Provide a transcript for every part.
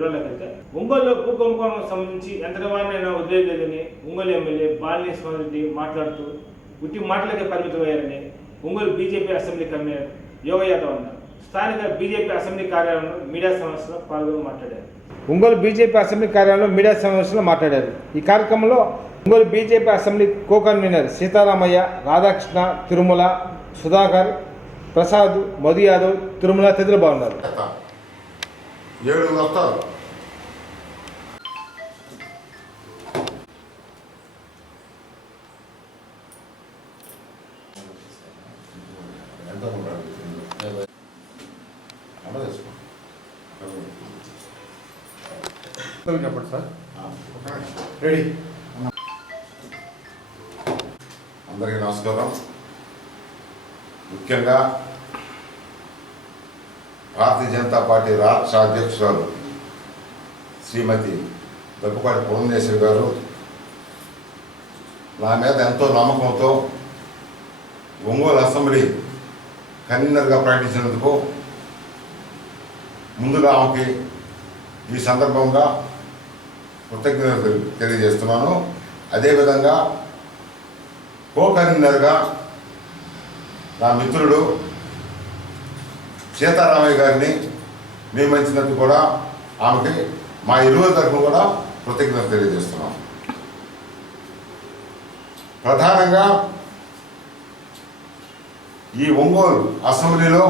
వివరాలకైతే ఒంగోలులో భూ కుంభకోణం సంబంధించి ఎంతటివారినైనా వదిలేదని ఒంగోలు ఎమ్మెల్యే బాలినేని శ్రీనివాసరెడ్డి మాట్లాడుతూ ఉట్టి మాటలకే పరిమితమయ్యారని Ongole BJP assembly convener Yoga Yadav అన్నారు. స్థానిక బీజేపీ అసెంబ్లీ కార్యాలయంలో మీడియా సమావేశంలో పాల్గొని మాట్లాడారు. ఒంగోలు బీజేపీ అసెంబ్లీ కార్యాలయంలో మీడియా సమావేశంలో మాట్లాడారు. ఈ కార్యక్రమంలో Ongole BJP assembly co convener Seetharamaiah, Radhakrishna, Tirumala, Sudhakar, Prasad, Madhu Yadav, Tirumala తదితరులు బాగున్నారు. చెప్పండి సార్. రెడీ. అందరికీ నమస్కారం. ముఖ్యంగా భారతీయ జనతా పార్టీ రాష్ట్ర అధ్యక్షురాలు శ్రీమతి దగ్గుపాటి పురంధేశ్వరి గారు నా మీద ఎంతో నమ్మకంతో ఒంగోలు అసెంబ్లీ కన్వీనర్గా ప్రకటించినందుకు ముందుగా ఆమెకి ఈ సందర్భంగా కృతజ్ఞతలు తెలియజేస్తున్నాను. అదేవిధంగా కో కన్వీనర్గా నా మిత్రుడు సీతారామయ్య గారిని నియమించినందుకు కూడా ఆమెకి మా ఇరువురి తరఫున కూడా కృతజ్ఞత తెలియజేస్తున్నాం. ప్రధానంగా ఈ ఒంగోలు అసెంబ్లీలో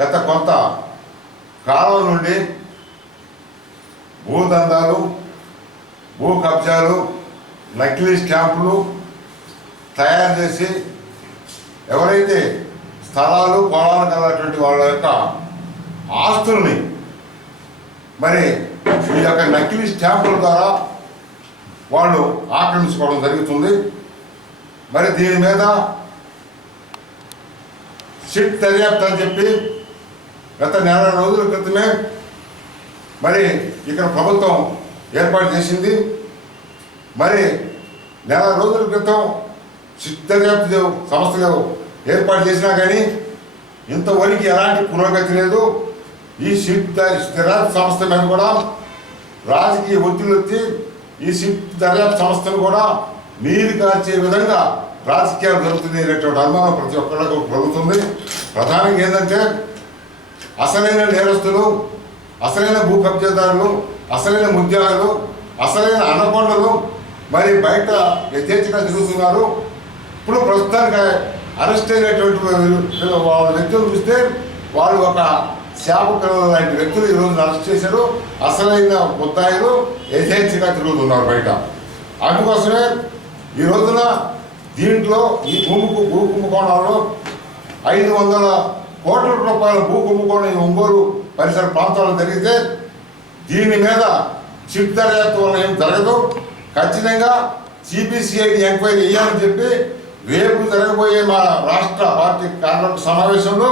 గత కొంత కాలం నుండి భూదందాలు, భూ కబ్జాలు, నకిలీ స్టాంపులు తయారు చేసి ఎవరైతే స్థలాలు పొలాలు కలటువంటి వాళ్ళ యొక్క ఆస్తుల్ని మరి ఈ యొక్క నకిలీ స్టాంపుల ద్వారా వాళ్ళు ఆక్రమించుకోవడం జరుగుతుంది. మరి దీని మీద సిట్ దర్యాప్తు అని చెప్పి గత నెల రోజుల క్రితమే మరి ఇక్కడ ప్రభుత్వం ఏర్పాటు చేసింది. మరి నెల రోజుల క్రితం సిట్ దర్యాప్తు సంస్థలు ఏర్పాటు చేసినా కానీ ఇంతవరకు ఎలాంటి పురోగతి లేదు. ఈ సిట్ దర్యాప్తు సంస్థ మీద కూడా రాజకీయ ఒత్తిడి వచ్చి ఈ సిట్ దర్యాప్తు సంస్థను కూడా నీరు కార్చే విధంగా రాజకీయాలు జరుగుతున్నాయనేటువంటి అనుమానం ప్రతి ఒక్కళ్ళకు కలుగుతుంది. ప్రధానంగా ఏంటంటే అసలైన నేరస్తులు, అసలైన భూ కబ్జాదారులు, అసలైన ముద్యాలు, అసలైన అనకొండలు మరి బయట యథేచ్ఛగా తిరుగుతున్నారు. ఇప్పుడు ప్రస్తుతానికి అరెస్ట్ అయినటువంటి వాళ్ళ వ్యక్తులు చూస్తే వాళ్ళు ఒక శాపకరం లాంటి వ్యక్తులు ఈరోజు అరెస్ట్ చేశారు. అసలైన ముద్దాయిలు యథేచ్ఛగా తిరుగుతున్నారు బయట. అందుకోసమే ఈ రోజున దీంట్లో ఈ భూ కుంభకోణంలో 500 కోట్ల రూపాయల భూ కుంభకోణం ఈ ఒంగోలు పరిసర ప్రాంతాల్లో జరిగితే దీని మీద సిట్ దర్యాప్తు వల్ల ఏం జరగదు. ఖచ్చితంగా సిబిసిఐడి ఎంక్వైరీ వేయాలని చెప్పి రేపు జరగబోయే మా రాష్ట్ర పార్టీ కార్యవర్గ సమావేశంలో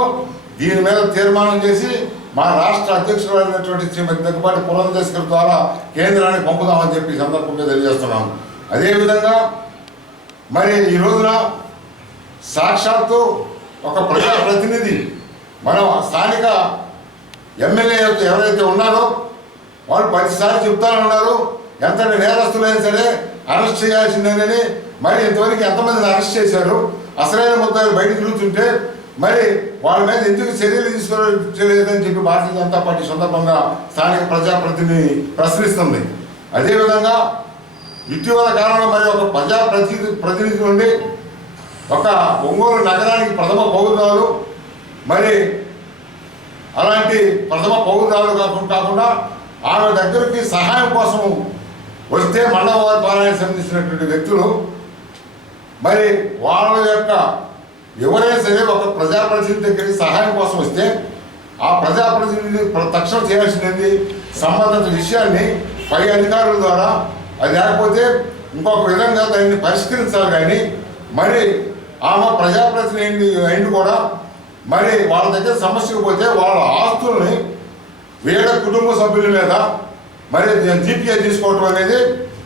దీని మీద తీర్మానం చేసి మా రాష్ట్ర అధ్యక్షురాలైనటువంటి శ్రీమతి దగ్గుపాటి పురంధేశ్వరి ద్వారా కేంద్రానికి పంపుదామని చెప్పి సందర్భంగా తెలియజేస్తున్నాం. అదేవిధంగా మరి ఈ రోజున సాక్షాత్తు ఒక ప్రజాప్రతినిధి మన స్థానిక ఎమ్మెల్యే ఎవరైతే ఉన్నారో వాళ్ళు 10 సార్లు చెప్తానన్నారు ఎంతటి నేరస్తులైనా సరే అరెస్ట్ చేయాల్సిందేనని. మరి ఇంతవరకు ఎంతమందిని అరెస్ట్ చేశారు? అసలైన ముద్దాయిలు బయట తిరుగుతుంటే మరి వాళ్ళ మీద ఎందుకు చర్యలు తీసుకోలేదని చెప్పి భారతీయ జనతా పార్టీ సందర్భంగా స్థానిక ప్రజాప్రతినిధి ప్రశ్నిస్తుంది. అదేవిధంగా ఇటీవల కాలంలో మరి ఒక ప్రజాప్రతినిధి నుండి ఒక ఒంగోలు నగరానికి ప్రథమ పౌరురాలు మరి అలాంటి ప్రథమ పౌరురాలు కాకుండా ఆమె దగ్గరికి సహాయం కోసం వస్తే మండలవారి పాలనకు సంబంధించినటువంటి వ్యక్తులు మరి వాళ్ళ యొక్క ఎవరైనా సరే ఒక ప్రజాప్రతినిధి దగ్గరికి సహాయం కోసం వస్తే ఆ ప్రజాప్రతినిధి తక్షణం చేయాల్సింది సంబంధిత విషయాన్ని పై అధికారుల ద్వారా అది లేకపోతే ఇంకొక విధంగా దాన్ని పరిష్కరించాలి. కానీ మరి ఆమె ప్రజాప్రతినిధి అయిన కూడా మరి వాళ్ళ దగ్గర సమస్యకు పోతే వాళ్ళ ఆస్తుల్ని వేరే కుటుంబ సభ్యుల మీద మరి జీపీఏ తీసుకోవటం అనేది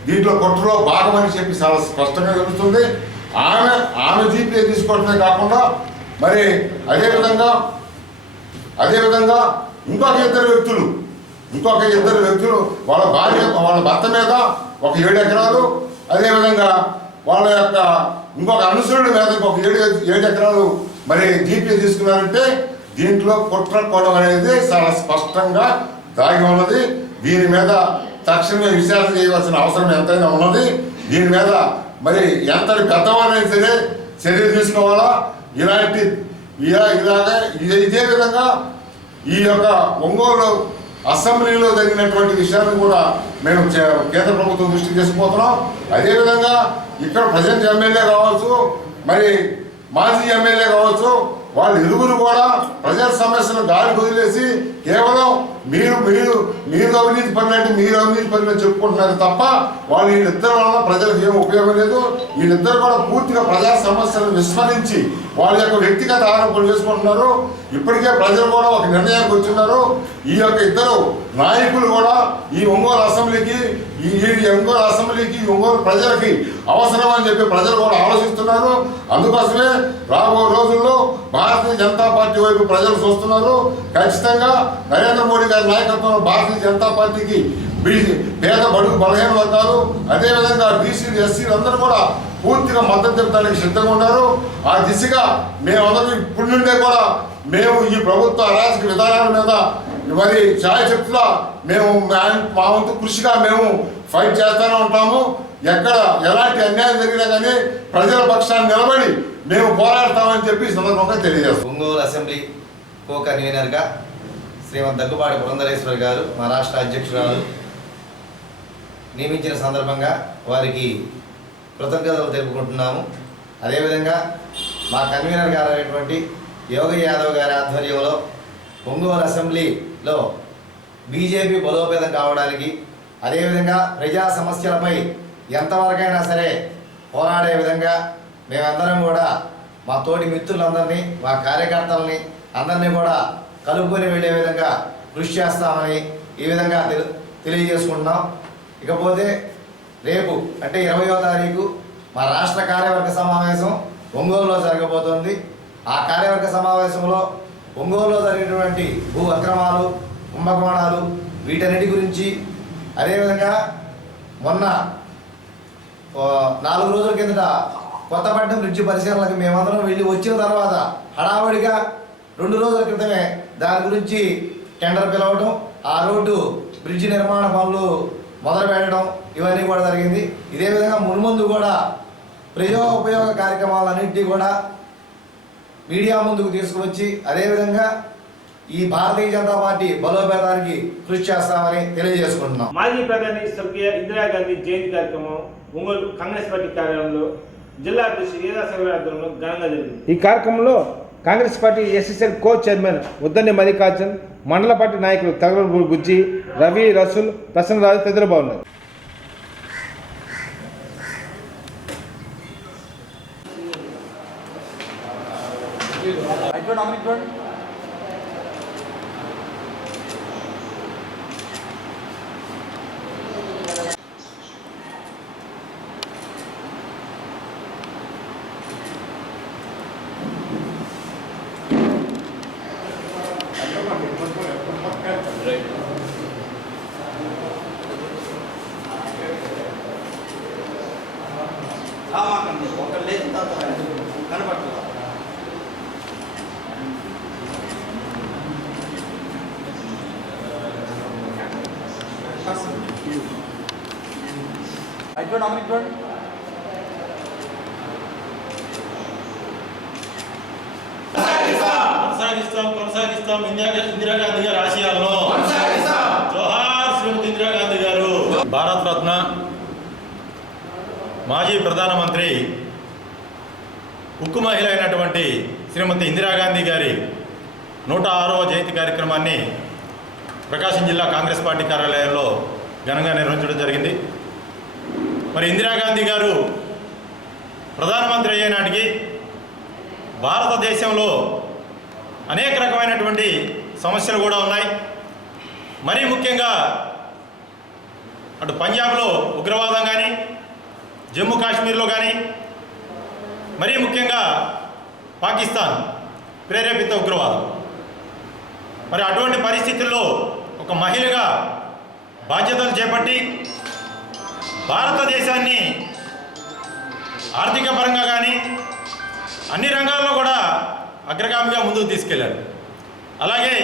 దీంట్లో కుట్రలో భాగమని చెప్పి చాలా స్పష్టంగా తెలుస్తుంది. ఆమె జీపీఏ తీసుకోవటమే కాకుండా మరి అదేవిధంగా ఇంకొక ఇద్దరు వ్యక్తులు వాళ్ళ భర్త మీద ఒక 7 ఎకరాలు, అదేవిధంగా వాళ్ళ యొక్క ఇంకొక అనుసరుడి మీద ఒక 7 ఎకరాలు మరి జీపీ తీసుకున్నారంటే దీంట్లో కుట్ర కొడం అనేది చాలా స్పష్టంగా దాగి ఉన్నది. దీని మీద తక్షణమే విచారణ చేయవలసిన అవసరం ఎంతైనా ఉన్నది. దీని మీద మరి ఎంతటి పెద్దవాళ్ళైనా సరే చర్యలు తీసుకోవాలా. ఇదే విధంగా ఈ యొక్క ఒంగోలు అసెంబ్లీలో జరిగినటువంటి విషయాన్ని కూడా మేము కేంద్ర ప్రభుత్వం దృష్టికి తీసుకుపోతున్నాం. అదేవిధంగా ఇక్కడ ప్రజెంట్ ఎమ్మెల్యే కావచ్చు, మరి మాజీ ఎమ్మెల్యే కావచ్చు, వాళ్ళు ఇరువురు కూడా ప్రజల సమస్యలను గాలి వదిలేసి కేవలం మీరు అవినీతి పనులంటే మీరు అవినీతి పనులు చెప్పుకుంటున్నారు తప్ప వీళ్ళిద్దరి వలన ప్రజలకు ఏం ఉపయోగం లేదు. వీళ్ళిద్దరు కూడా పూర్తిగా ప్రజా సమస్యలను విస్మరించి వాళ్ళ యొక్క వ్యక్తిగత ఆరోపణలు చేసుకుంటున్నారు. ఇప్పటికే ప్రజలు కూడా ఒక నిర్ణయానికి వచ్చిన్నారు. ఈ యొక్క ఇద్దరు నాయకులు కూడా ఈ ఒంగోలు అసెంబ్లీకి ఒంగోలు ప్రజలకి అవసరం అని చెప్పి ప్రజలు కూడా ఆలోచిస్తున్నారు. అందుకోసమే రాబో రోజుల్లో భారతీయ జనతా పార్టీ వైపు ప్రజలు చూస్తున్నారు. ఖచ్చితంగా నరేంద్ర మోడీ గారి నాయకత్వంలో భారతీయ జనతా పార్టీకి పేద బడుగు బలహీన వర్గాలు, అదేవిధంగా బీసీలు, ఎస్సీలు అందరూ కూడా పూర్తిగా మద్దతు తెలపడానికి సిద్ధంగా ఉన్నారు. ఆ దిశగా మేమందరం ఇప్పటి నుండే కూడా మేము ఈ ప్రభుత్వ అరాజక విధానాల మీద మరి ఛాయశక్తులా మేము మా వంతు కృషిగా మేము ఫైట్ చేస్తూనే ఉంటాము. ఎక్కడ ఎలాంటి అన్యాయం జరిగినా కానీ ప్రజల పక్షాన్ని నిలబడి మేము పోరాడతామని చెప్పి సందర్భంగా తెలియజేస్తాం. ఒంగోలు అసెంబ్లీ కో కన్వీనర్గా శ్రీమతి దగ్గుబాటి పురంధరేశ్వరి గారు మా రాష్ట్ర అధ్యక్షురాలు నియమించిన సందర్భంగా వారికి కృతజ్ఞతలు తెలుపుకుంటున్నాము. అదేవిధంగా మా కన్వీనర్ గారు అయినటువంటి యోగ యాదవ్ గారి ఆధ్వర్యంలో ఒంగోలు అసెంబ్లీలో బీజేపీ బలోపేతం కావడానికి, అదేవిధంగా ప్రజా సమస్యలపై ఎంతవరకైనా సరే పోరాడే విధంగా మేమందరం కూడా మా తోటి మిత్రులందరినీ, మా కార్యకర్తలని అందరినీ కూడా కలుపుకొని వెళ్ళే విధంగా కృషి చేస్తామని ఈ విధంగా తెలియజేసుకుంటున్నాం. ఇకపోతే రేపు అంటే 20వ తారీఖు మా రాష్ట్ర కార్యవర్గ సమావేశం ఒంగోలులో జరగబోతోంది. ఆ కార్యవర్గ సమావేశంలో ఒంగోలులో జరిగినటువంటి భూ అక్రమాలు, కుంభకోణాలు వీటన్నిటి గురించి, అదేవిధంగా మొన్న 4 రోజుల కిందట కొత్తపట్నం బ్రిడ్జి పరిశీలనకు మేమందరం వెళ్ళి వచ్చిన తర్వాత హడావడిగా 2 రోజుల క్రితమే దాని గురించి టెండర్ పిలవడం, ఆ రోడ్డు బ్రిడ్జి నిర్మాణ పనులు మొదలు పెట్టడం ఇవన్నీ కూడా జరిగింది. ఇదే విధంగా మున్ముందు కూడా ప్రజోపయోగ కార్యక్రమాలన్నింటినీ కూడా మీడియా ముందుకు తీసుకువచ్చి అదేవిధంగా ఈ భారతీయ జనతా పార్టీ బలోపేతానికి కృషి చేస్తామని తెలియజేసుకుంటున్నాం. మాజీ ప్రధాని స్వర్గీయ ఇందిరాగాంధీ జయంతి కార్యక్రమం ఒంగోలు కాంగ్రెస్ పార్టీ కార్యాలయంలో జిల్లా అధ్యక్షుడు యేదాసగర్ ఆధ్వర్యంలో ఘనంగా జరిగింది. ఈ కార్యక్రమంలో Congress party SSL co chairman Uddanni Mallikarjun, మండల పార్టీ నాయకులు తగలబూరు బుజ్జి, రవి, రసూల్, ప్రసన్నరాజు తదితరులు బాగున్నారు. కొనసాగిస్తాం ఇందిరాగాంధీ గారి ఆశయాలను. జోహార్ శ్రీమతి ఇందిరాగాంధీ గారు. భారత రత్న మాజీ ప్రధానమంత్రి ఉక్కు మహిళ అయినటువంటి శ్రీమతి ఇందిరాగాంధీ గారి 106వ జయంతి కార్యక్రమాన్ని ప్రకాశం జిల్లా కాంగ్రెస్ పార్టీ కార్యాలయంలో ఘనంగా నిర్వహించడం జరిగింది. మరి ఇందిరాగాంధీ గారు ప్రధానమంత్రి అయ్యే నాటికి భారతదేశంలో అనేక రకమైనటువంటి సమస్యలు కూడా ఉన్నాయి. మరీ ముఖ్యంగా అటు పంజాబ్లో ఉగ్రవాదం కానీ, జమ్మూ కాశ్మీర్లో కానీ, మరీ ముఖ్యంగా పాకిస్తాన్ ప్రేరేపిత ఉగ్రవాదం మరి అటువంటి పరిస్థితుల్లో ఒక మహిళగా బాధ్యతలు చేపట్టి భారతదేశాన్ని ఆర్థిక పరంగా కానీ అన్ని రంగాల్లో కూడా అగ్రగామిగా ముందుకు తీసుకెళ్లారు. అలాగే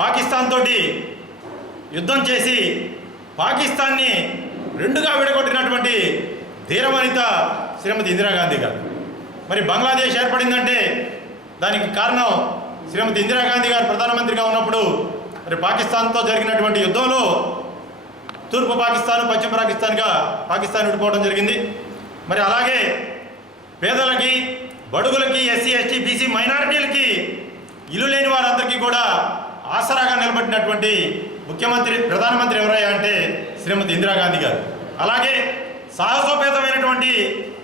పాకిస్తాన్ తోటి యుద్ధం చేసి పాకిస్తాన్ని రెండుగా విడగొట్టినటువంటి ధీరవనిత శ్రీమతి ఇందిరాగాంధీ గారు. మరి బంగ్లాదేశ్ ఏర్పడిందంటే దానికి కారణం శ్రీమతి ఇందిరాగాంధీ గారు ప్రధానమంత్రిగా ఉన్నప్పుడు మరి పాకిస్తాన్తో జరిగినటువంటి యుద్ధంలో తూర్పు పాకిస్తాన్ పశ్చిమ పాకిస్తాన్గా పాకిస్తాన్ విడిపోవడం జరిగింది. మరి అలాగే పేదలకి, బడుగులకి, ఎస్సీ ఎస్టీ బీసీ మైనారిటీలకి ఇల్లు లేని వారందరికీ కూడా ఆసరాగా నిలబెట్టినటువంటి ముఖ్యమంత్రి ప్రధానమంత్రి ఎవరయ్యా అంటే శ్రీమతి ఇందిరాగాంధీ గారు. అలాగే సాహసోపేతమైనటువంటి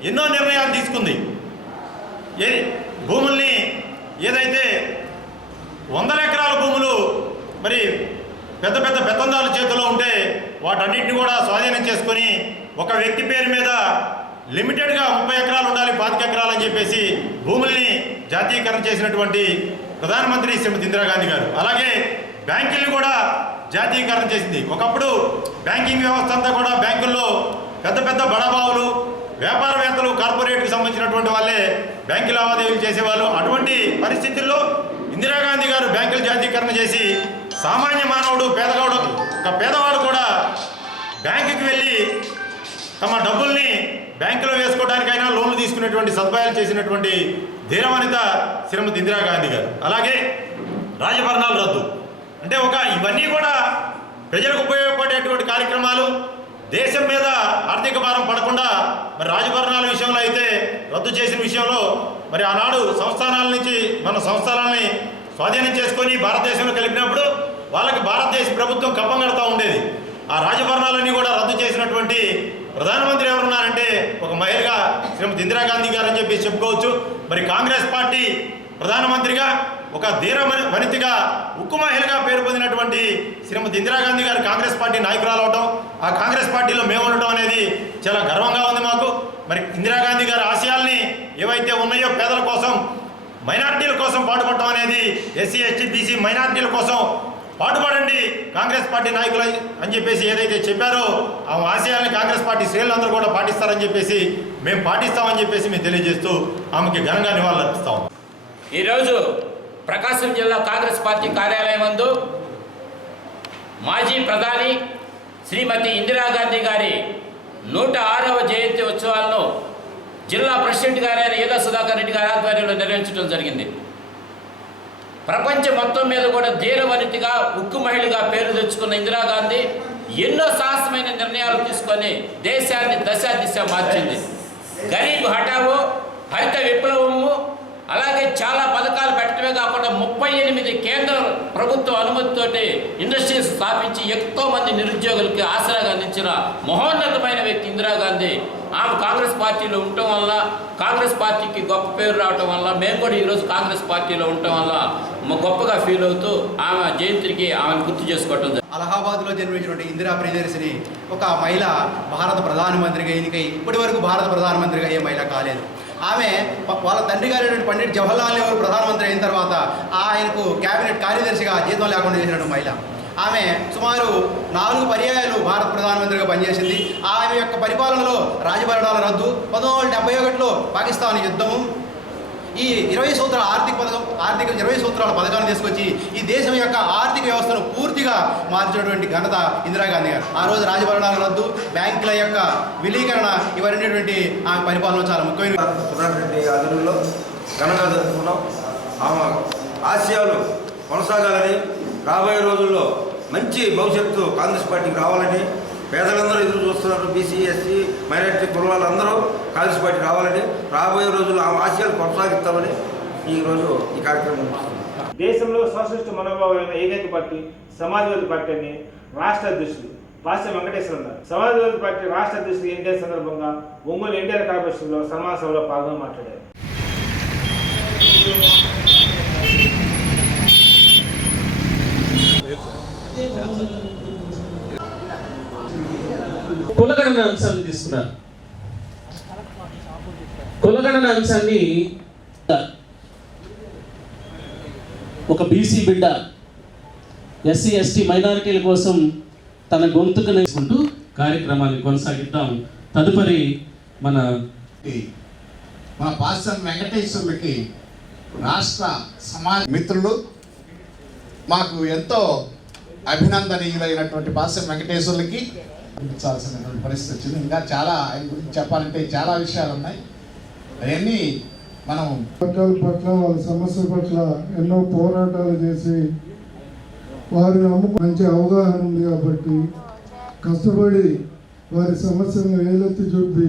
ఎన్నో నిర్ణయాలు తీసుకుంది. భూముల్ని ఏదైతే 100 ఎకరాల భూములు మరి పెద్ద పెద్ద పెత్తందారుల చేతిలో ఉంటే వాటన్నిటిని కూడా స్వాధీనం చేసుకొని ఒక వ్యక్తి పేరు మీద లిమిటెడ్గా 30 ఎకరాలు ఉండాలి, 25 ఎకరాలు అని చెప్పేసి భూముల్ని జాతీయకరణ చేసినటువంటి ప్రధానమంత్రి శ్రీమతి ఇందిరాగాంధీ గారు. అలాగే బ్యాంకుల్ని కూడా జాతీయకరణ చేసింది. ఒకప్పుడు బ్యాంకింగ్ వ్యవస్థ అంతా కూడా బ్యాంకుల్లో పెద్ద పెద్ద బడాబావులు, వ్యాపారవేత్తలు, కార్పొరేట్కి సంబంధించినటువంటి వాళ్ళే బ్యాంకు లావాదేవీలు చేసేవాళ్ళు. అటువంటి పరిస్థితుల్లో ఇందిరాగాంధీ గారు బ్యాంకులు జాతీయకరణ చేసి సామాన్య మానవుడు, పేదవాడు కూడా బ్యాంకుకి వెళ్ళి తమ డబ్బుల్ని బ్యాంకులో వేసుకోవడానికైనా లోన్లు తీసుకునేటువంటి సదుపాయాలు చేసినటువంటి ధీరవనిత శ్రీమతి ఇందిరాగాంధీ గారు. అలాగే రాజభరణాలు రద్దు అంటే ఇవన్నీ కూడా ప్రజలకు ఉపయోగపడేటువంటి కార్యక్రమాలు. దేశం మీద ఆర్థిక భారం పడకుండా మరి రాజభరణాల విషయంలో అయితే రద్దు చేసిన విషయంలో మరి ఆనాడు సంస్థానాల నుంచి మన సంస్థానాలని స్వాధీనం చేసుకొని భారతదేశంలో కలిపినప్పుడు వాళ్ళకి భారతదేశ ప్రభుత్వం కప్పం కడతా ఉండేది. ఆ రాజభరణాలన్నీ కూడా రద్దు చేసినటువంటి ప్రధానమంత్రి ఎవరున్నారంటే ఒక మహిళగా శ్రీమతి ఇందిరాగాంధీ గారు అని చెప్పి చెప్పుకోవచ్చు. మరి కాంగ్రెస్ పార్టీ ప్రధానమంత్రిగా ఒక ధీర వనితగా, ఉక్కు మహిళగా పేరు పొందినటువంటి శ్రీమతి ఇందిరాగాంధీ గారు కాంగ్రెస్ పార్టీ నాయకురాలు అవడం, ఆ కాంగ్రెస్ పార్టీలో మేము ఉండటం అనేది చాలా గర్వంగా ఉంది మాకు. మరి ఇందిరాగాంధీ గారి ఆశయాల్ని ఏవైతే ఉన్నాయో పేదల కోసం, మైనారిటీల కోసం పాటుపడటం అనేది, ఎస్సీ ఎస్టీ బీసీ మైనారిటీల కోసం పాటుపడండి కాంగ్రెస్ పార్టీ నాయకులు అని చెప్పేసి ఏదైతే చెప్పారో ఆ ఆశయాల్ని కాంగ్రెస్ పార్టీ శ్రేణులందరూ కూడా పాటిస్తారని చెప్పేసి మేము పాటిస్తామని చెప్పేసి మేము తెలియజేస్తూ ఆమెకి ఘనంగా నివాళులర్పిస్తాం. ఈరోజు ప్రకాశం జిల్లా కాంగ్రెస్ పార్టీ కార్యాలయం నందు మాజీ ప్రధాని శ్రీమతి ఇందిరాగాంధీ గారి 106వ జయంతి ఉత్సవాలను జిల్లా ప్రెసిడెంట్ గారైన ఈదా సుధాకర్ రెడ్డి గారి ఆధ్వర్యంలో నిర్వహించడం జరిగింది. ప్రపంచం మొత్తం మీద కూడా ధీరవనితిగా, ఉక్కు మహిళగా పేరు తెచ్చుకున్న ఇందిరాగాంధీ ఎన్నో సాహసమైన నిర్ణయాలు తీసుకొని దేశాన్ని దశ మార్చింది. గరీబ్ హఠావో, హరిత విప్లవము, అలాగే చాలా పథకాలు పెట్టడమే కాకుండా 38 కేంద్ర ప్రభుత్వ అనుమతితోటి ఇండస్ట్రీస్ స్థాపించి ఎంతో మంది నిరుద్యోగులకి ఆసరాగా అందించిన మహోన్నతమైన వ్యక్తి ఇందిరాగాంధీ. ఆమె కాంగ్రెస్ పార్టీలో ఉండటం వల్ల, కాంగ్రెస్ పార్టీకి గొప్ప పేరు రావటం వల్ల, మేము కూడా ఈరోజు కాంగ్రెస్ పార్టీలో ఉండటం వల్ల గొప్పగా ఫీల్ అవుతూ ఆమె జయంతికి ఆమెను గుర్తు చేసుకోవటం. అలహాబాద్లో జన్మించినటువంటి ఇందిరా ప్రియదర్శిని ఒక మహిళ భారత ప్రధానమంత్రిగా ఎన్నికై ఇప్పటి వరకు భారత ప్రధానమంత్రిగా ఏ మహిళ కాలేదు. ఆమె వాళ్ళ తండ్రి గారైనటువంటి పండిట్ జవహర్లాల్ నెహ్రూ ప్రధానమంత్రి అయిన తర్వాత ఆయనకు క్యాబినెట్ కార్యదర్శిగా జీతం లేకుండా చేసినటువంటి మహిళ. ఆమె సుమారు 4 పర్యాయాలు భారత ప్రధానమంత్రిగా పనిచేసింది. ఆమె యొక్క పరిపాలనలో రాజభరణాల రద్దు, 1971లో పాకిస్తాన్ యుద్ధము, ఈ 20 సూత్రాల ఆర్థిక 20 సూత్రాల పథకాన్ని తీసుకొచ్చి ఈ దేశం యొక్క ఆర్థిక వ్యవస్థను పూర్తిగా మార్చినటువంటి ఘనత ఇందిరాగాంధీ గారు. ఆ రోజు రాజభరణాల రద్దు, బ్యాంకుల యొక్క విలీకరణ, ఇవన్నటువంటి ఆమె పరిపాలన చాలా ముఖ్యమైన. ఉన్నటువంటి ఆధునంలో ఘనంగా జరుపుకున్నాం. ఆమె ఆశయాలు కొనసాగాలని, రాబోయే రోజుల్లో మంచి భవిష్యత్తు కాంగ్రెస్ పార్టీకి రావాలని పేదలందరూ ఎదురు చూస్తున్నారు. బీసీ ఎస్సీ మైనారిటీ కులాలందరూ కాంగ్రెస్ పార్టీ రావాలని, రాబోయే రోజుల్లో ఆ ఆశయాలు కొనసాగిస్తామని ఈరోజు ఈ కార్యక్రమం. దేశంలో సోషలిస్ట్ మనోభావమైన ఏకైక పార్టీ సమాజ్వాదీ పార్టీ అని రాష్ట్ర అధ్యక్షుడు పాస్య వెంకటేశ్వర ఉన్నారు. సమాజ్వాదీ పార్టీ రాష్ట్ర అధ్యక్షుడు ఎన్టీఆర్ సందర్భంగా ఒంగోలు ఎన్టీఆర్ కార్పొరేషన్లో సన్మాన సభలో పాల్గొని మాట్లాడారు. కులగణన అంశాన్ని తీసుకున్నారు. కులగణన అంశాన్ని ఒక బీసీ బిడ్డ ఎస్సీ ఎస్టీ మైనారిటీల కోసం తన గొంతుకు నేసుకుంటూ కార్యక్రమాన్ని కొనసాగిద్దాం. తదుపరి మన పాస్టర్ వెంకటేశ్వర్లకి రాష్ట్ర సమాజ మిత్రులు, మాకు ఎంతో అభినందనీయులైనటువంటి పాస్టర్ వెంకటేశ్వర్లకి చాల్సినటువంటి పరిస్థితి వచ్చింది. ఇంకా చాలా ఆయన గురించి చెప్పాలంటే చాలా విషయాలు ఉన్నాయి. అవన్నీ మనం వర్గాల పట్ల వాళ్ళ సమస్యల పట్ల ఎన్నో పోరాటాలు చేసి వారి నమ్ముకు మంచి అవగాహన ఉంది కాబట్టి కష్టపడి వారి సమస్యలను వేలెత్తి చూపి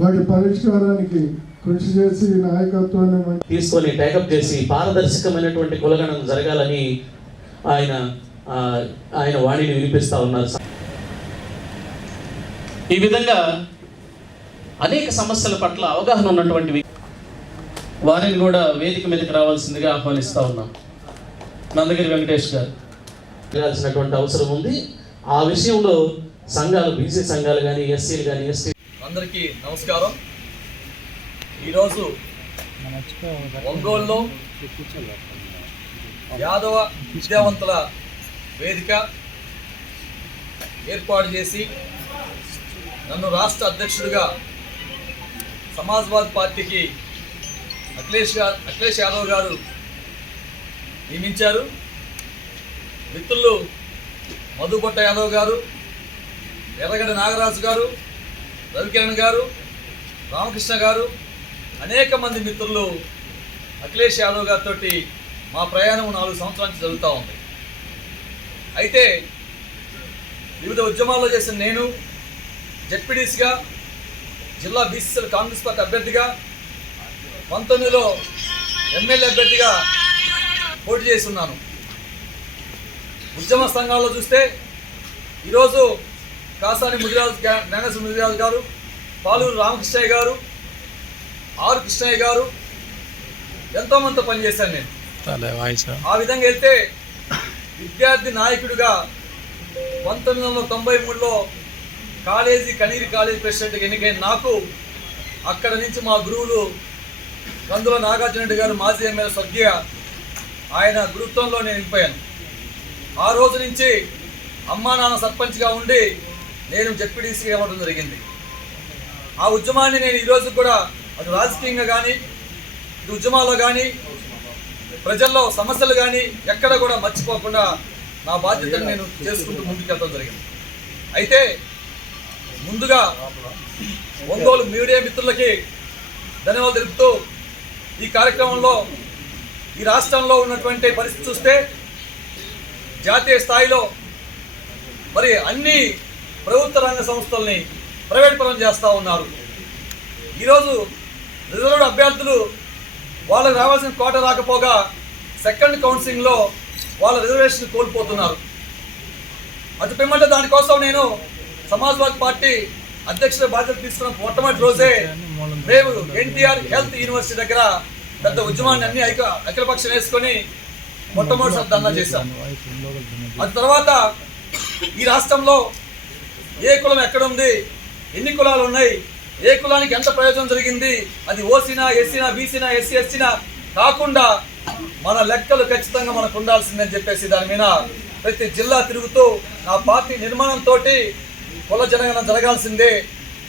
వాటి పరిష్కారానికి కృషి చేసి నాయకత్వాన్ని తీసుకొని టేకప్ చేసి పారదర్శకమైనటువంటి కులగణన జరగాలని ఆయన వాణిని వినిపిస్తా ఉన్నారు. ఈ విధంగా అనేక సమస్యల పట్ల అవగాహన ఉన్నటువంటి వారిని కూడా వేదిక మీదకి రావాల్సిందిగా ఆహ్వానిస్తూ ఉన్నాం. నందగిరి వెంకటేష్ గారు చేయాల్సినటువంటి అవసరం ఉంది. ఆ విషయంలో సంఘాలు, బీసీ సంఘాలు కానీ, ఎస్సీలు కానీ, ఎస్టీ అందరికీ నమస్కారం. ఈరోజు ఒంగోలులో యాదవ విద్యావంతుల వేదిక ఏర్పాటు చేసి నన్ను రాష్ట్ర అధ్యక్షుడిగా సమాజ్వాదీ పార్టీకి అఖిలేష్ యాదవ్ గారు నియమించారు. మిత్రులు మధుబొట్ట యాదవ్ గారు, ఎర్రగడ్డ నాగరాజు గారు, రవికిరణ్ గారు, రామకృష్ణ గారు, అనేక మంది మిత్రులు అఖిలేష్ యాదవ్ గారితో మా ప్రయాణం 4 సంవత్సరాల నుంచి జరుగుతూ ఉంది. అయితే వివిధ ఉద్యమాల్లో చేసిన నేను జెడ్పీడీసీగా, జిల్లా బీసీసీల కాంగ్రెస్ పార్టీ అభ్యర్థిగా, 19లో ఎమ్మెల్యే అభ్యర్థిగా పోటీ చేసి ఉన్నాను. ఉద్యమ సంఘాల్లో చూస్తే ఈరోజు కాసాని జ్ఞానేశ్వర ముదిరాజు గారు, పాలూరు రామకృష్ణయ్య గారు, ఆర్ కృష్ణయ్య గారు, ఎంతోమందితో పనిచేశాను నేను. ఆ విధంగా వెళ్తే విద్యార్థి నాయకుడిగా 1993లో కనీరి కాలేజీ ప్రెసిడెంట్గా ఎన్నికైన నాకు అక్కడ నుంచి మా గురువులు గందుల నాగార్జున రెడ్డి గారు, మాజీ ఎమ్మెల్యే స్వర్గీయ, ఆయన గురుత్వంలో నేను వెళ్ళిపోయాను. ఆ రోజు నుంచి అమ్మా నాన్న సర్పంచ్గా ఉండి నేను జెడ్పీడీసీగా ఇవ్వడం జరిగింది. ఆ ఉద్యమాన్ని నేను ఈరోజు కూడా అటు రాజకీయంగా కానీ, ఇటు ఉద్యమాల్లో కానీ, ప్రజల్లో సమస్యలు కానీ ఎక్కడ కూడా మర్చిపోకుండా నా బాధ్యతను నేను చేసుకుంటూ ముందుకెళ్ళడం జరిగింది. అయితే ముందుగా ఒంగోలు మీడియా మిత్రులకి ధన్యవాదాలు తెలుపుతూ, ఈ కార్యక్రమంలో ఈ రాష్ట్రంలో ఉన్నటువంటి పరిస్థితి చూస్తే జాతీయ స్థాయిలో మరి అన్ని ప్రభుత్వ రంగ సంస్థల్ని ప్రైవేట్ పరం చేస్తూ ఉన్నారు. ఈరోజు రిజర్వ్డ్ అభ్యర్థులు వాళ్ళకి రావాల్సిన కోట రాకపోగా సెకండ్ కౌన్సిలింగ్లో వాళ్ళ రిజర్వేషన్ కోల్పోతున్నారు. అటు పిమ్మట దానికోసం నేను సమాజ్వాదీ పార్టీ అధ్యక్షుల బాధ్యత తీసుకున్న మొట్టమొదటి రోజే మేము ఎన్టీఆర్ హెల్త్ యూనివర్సిటీ దగ్గర పెద్ద ఉద్యమాన్ని అన్ని అఖిలపక్షం వేసుకొని మొట్టమొదటిసారి ధర్నా చేశాం. అది తర్వాత ఈ రాష్ట్రంలో ఏ కులం ఎక్కడుంది, ఎన్ని కులాలు ఉన్నాయి, ఏ కులానికి ఎంత ప్రయోజనం జరిగింది, అది ఓసీనా, ఎస్సీనా, బీసీనా, ఎస్సీ ఎస్టీనా కాకుండా మన లెక్కలు ఖచ్చితంగా మనకు ఉండాల్సిందని చెప్పేసి దాని మీద ప్రతి జిల్లా తిరుగుతూ నా పార్టీ నిర్మాణంతో కుల జనగణన జరగాల్సిందే,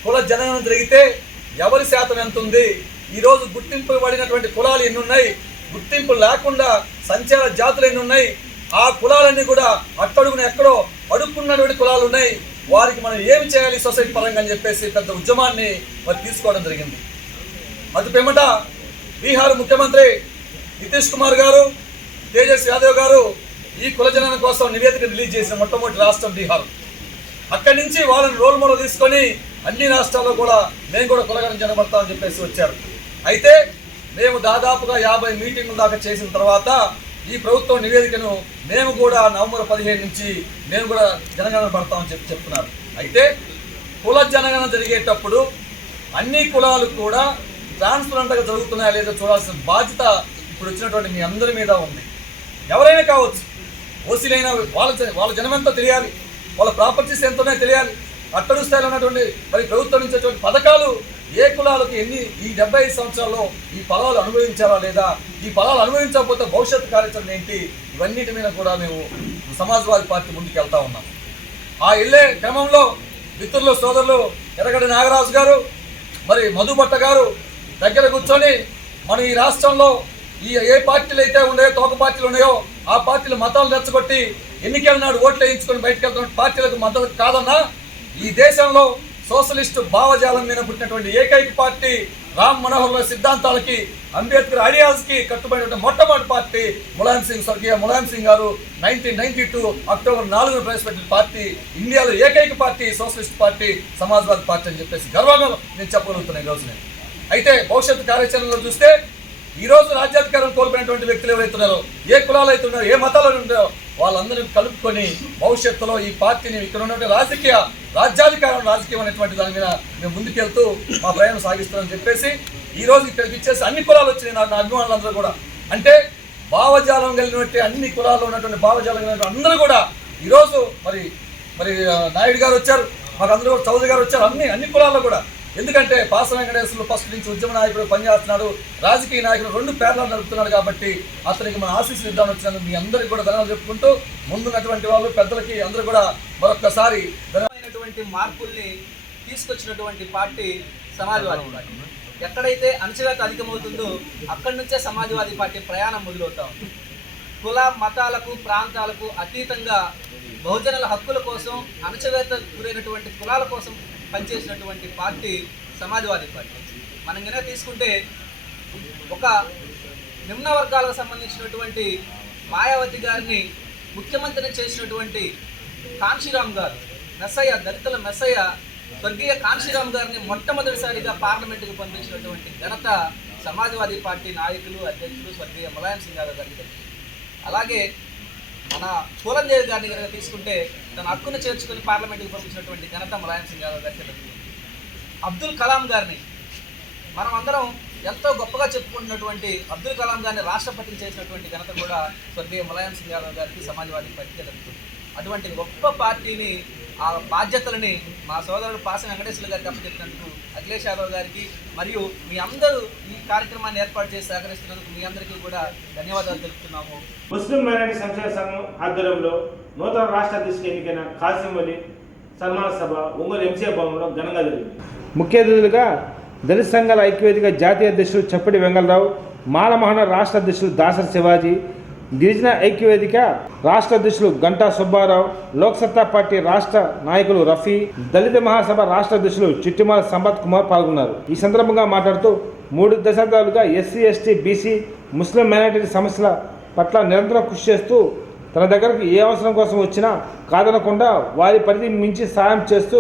కుల జనగణన జరిగితే ఎవరి శాతం ఎంత ఉంది, ఈరోజు గుర్తింపు పడినటువంటి కులాలు ఎన్ని ఉన్నాయి, గుర్తింపు లేకుండా సంచార జాతులు ఎన్ని ఉన్నాయి, ఆ కులాలన్నీ కూడా అట్టడుగున ఎక్కడో అడుక్కున్నటువంటి కులాలు ఉన్నాయి, వారికి మనం ఏమి చేయాలి సొసైటీ పరంగా అని చెప్పేసి పెద్ద ఉద్యమాన్ని మరి తీసుకోవడం జరిగింది. అటు పిమ్మట బీహార్ ముఖ్యమంత్రి నితీష్ కుమార్ గారు, తేజస్ యాదవ్ గారు ఈ కుల జనగణన కోసం నివేదిక రిలీజ్ చేసిన మొట్టమొదటి రాష్ట్రం బీహార్. అక్కడి నుంచి వాళ్ళని రోల్ మోడల్ తీసుకొని అన్ని రాష్ట్రాల్లో కూడా మేము కూడా కులగణన జనబడతామని చెప్పేసి వచ్చారు. అయితే మేము దాదాపుగా 50 మీటింగుల దాకా చేసిన తర్వాత ఈ ప్రభుత్వం నివేదికను మేము కూడా నవంబర్ 15 నుంచి మేము కూడా జనగణన పడతామని చెప్తున్నారు. అయితే కుల జనగణన జరిగేటప్పుడు అన్ని కులాలు కూడా ట్రాన్స్పరెంట్గా జరుగుతున్నాయా లేదో చూడాల్సిన బాధ్యత ఇప్పుడు వచ్చినటువంటి మీ అందరి మీద ఉంది. ఎవరైనా కావచ్చు, ఓసీలైనా వాళ్ళ జనం ఎంతో తెలియాలి, వాళ్ళ ప్రాపర్టీస్ ఎంతోనే తెలియాలి, అట్టడు స్థాయిలో ఉన్నటువంటి మరి ప్రభుత్వం నుంచి వచ్చేటువంటి పథకాలు ఏ కులాలకు ఈ 75 సంవత్సరాల్లో ఈ ఫలాలు అనుభవించారా లేదా, ఈ ఫలాలు అనుభవించకపోతే భవిష్యత్తు కార్యాచరణ ఏంటి, ఇవన్నిటి మీద కూడా మేము సమాజ్వాదీ పార్టీ ముందుకు వెళ్తా ఉన్నాం. ఆ వెళ్ళే క్రమంలో మిత్రులు సోదరులు ఎర్రగడ్డ నాగరాజు గారు మరి మధుభట్ట గారు దగ్గర కూర్చొని మనం ఈ రాష్ట్రంలో ఏ పార్టీలు అయితే ఉన్నాయో, తోక పార్టీలు ఉన్నాయో ఆ పార్టీలు మతాలు రెచ్చగొట్టి ఎన్నికల నాడు ఓట్లు వేయించుకొని బయటకు వెళ్తున్న పార్టీలకు మద్దతు కాదన్నా, ఈ దేశంలో సోషలిస్టు భావజాలం మీద పుట్టినటువంటి ఏకైక పార్టీ రామ్ మనోహర్ సిద్ధాంతాలకి, అంబేద్కర్ ఐడియాలజీకి కట్టుబడిన మొట్టమొదటి పార్టీ స్వర్గీయ ములాయం సింగ్ గారు 1992 అక్టోబర్ 4న ప్రవేశపెట్టిన పార్టీ, ఇండియాలో ఏకైక party socialist party Samajwadi party అని చెప్పేసి గర్వంగా నేను చెప్పగలుగుతున్నాను ఈ రోజునే. అయితే భవిష్యత్తు కార్యాచరణలో చూస్తే ఈరోజు రాజ్యాధికారం కోల్పోయినటువంటి వ్యక్తులు ఎవరైతే ఉన్నారో, ఏ కులాలు అయితే ఉన్నారో, ఏ మతాలు ఉన్నారో వాళ్ళందరినీ కలుపుకొని భవిష్యత్తులో ఈ పార్టీని ఇక్కడ ఉన్నటువంటి రాజ్యాధికారం అనేటువంటి దాని మీద మేము ముందుకెళ్తూ మా ప్రయాణం సాగిస్తామని చెప్పేసి ఈరోజు ఇక్కడికి ఇచ్చేసి అన్ని కులాలు వచ్చినాయి నా అభిమానులందరూ కూడా. అంటే భావజాలం కలిగినటువంటి అన్ని కులాల్లో ఉన్నటువంటి భావజాలం కలిగినటువంటి అందరూ కూడా ఈరోజు మరి నాయుడు గారు వచ్చారు, మాకు అందరూ కూడా చౌదరి గారు వచ్చారు, అన్ని కులాల్లో కూడా. ఎందుకంటే పాస వెంకటేశ్వర్లు ఫస్ట్ నుంచి ఉద్యమ నాయకుడు పనిచేస్తున్నాడు, రాజకీయ నాయకుడు 2 పేర్లను నడుపుతున్నాడు కాబట్టి అతనికి మన ఆశీస్సులు ఇద్దామని వచ్చినందుకు మీ అందరికీ కూడా ధన్యవాదాలు చెప్పుకుంటూ ముందున్నటువంటి వాళ్ళు పెద్దలకి అందరూ కూడా మరొక్కసారి మార్పుల్ని తీసుకొచ్చినటువంటి పార్టీ సమాజ్వాదీ పార్టీ. ఎక్కడైతే అణచివేత అధికమవుతుందో అక్కడి నుంచే సమాజ్వాదీ పార్టీ ప్రయాణం మొదలవుతా ఉంది. కుల మతాలకు ప్రాంతాలకు అతీతంగా బహుజనుల హక్కుల కోసం, అణచివేత గురైనటువంటి కులాల కోసం పనిచేసినటువంటి పార్టీ సమాజ్వాదీ పార్టీ. మనం కనుక తీసుకుంటే ఒక నిమ్న వర్గాలకు సంబంధించినటువంటి మాయావతి గారిని ముఖ్యమంత్రిని చేసినటువంటి కాన్షీరామ్ గారు, మెస్సయ్య, దళితుల మెస్సయ్య స్వర్గీయ కాన్షీరామ్ గారిని మొట్టమొదటిసారిగా పార్లమెంటుకు పంపించినటువంటి ఘనత సమాజ్వాదీ పార్టీ నాయకులు, అధ్యక్షులు స్వర్గీయ ములాయం సింగ్ యాదవ్ గారికి. అలాగే మన పూలందేవి గారిని కనుక తీసుకుంటే తన హక్కును చేర్చుకుని పార్లమెంటుకు పంపించినటువంటి ఘనత ములాయం సింగ్ యాదవ్ గారికి. అబ్దుల్ కలాం గారిని మనం అందరం ఎంతో గొప్పగా చెప్పుకుంటున్నటువంటి అబ్దుల్ కలాం గారిని రాష్ట్రపతిని చేసినటువంటి ఘనత కూడా స్వర్గీయ ములాయం సింగ్ యాదవ్ గారికి సమాజ్వాదీ పార్టీకి దక్కుతుంది. అటువంటి గొప్ప పార్టీని, ఆ బాధ్యతలని మా సోదరుడు పాస వెంకటేశ్వర గారికి అప్పచెప్పినందుకు అఖిలేష్ యాదవ్ గారికి మరియు మీ అందరూ ఈ కార్యక్రమాన్ని ఏర్పాటు చేసి సహకరిస్తున్నందుకు మీ అందరికీ కూడా ధన్యవాదాలు తెలుపుతున్నాము. ముస్లిం మైనారిటీ సంక్షేమ సంఘం ఆధ్వర్యంలో నూతన రాష్ట్ర అధ్యక్షుడు ఎన్నికైన కాసిం అలీ సన్మాన సభ ఒంగోలు ఎంసీఏ భవనంలో ఘనంగా జరిగింది. ముఖ్య అతిథులుగా దళిత సంఘాల ఐక్యవేదిక జాతీయ అధ్యక్షుడు చప్పటి వెంగళరావు, మాలమహన రాష్ట్ర అధ్యక్షుడు దాసరి శివాజీ, గిరిజన ఐక్యవేదిక రాష్ట్ర అధ్యక్షులు గంటా సుబ్బారావు, లోక్సత్తా పార్టీ రాష్ట్ర నాయకులు రఫీ, దళిత మహాసభ రాష్ట్ర అధ్యక్షులు చిట్టిమాల సంపత్ కుమార్ పాల్గొన్నారు. ఈ సందర్భంగా మాట్లాడుతూ 3 దశాబ్దాలుగా ఎస్సీ, ఎస్టీ, బీసీ, ముస్లిం మైనారిటీ సమస్యల పట్ల నిరంతరం కృషి చేస్తూ తన దగ్గరకు ఏ అవసరం కోసం వచ్చినా కాదనకుండా వారి పరిధి మించి సాయం చేస్తూ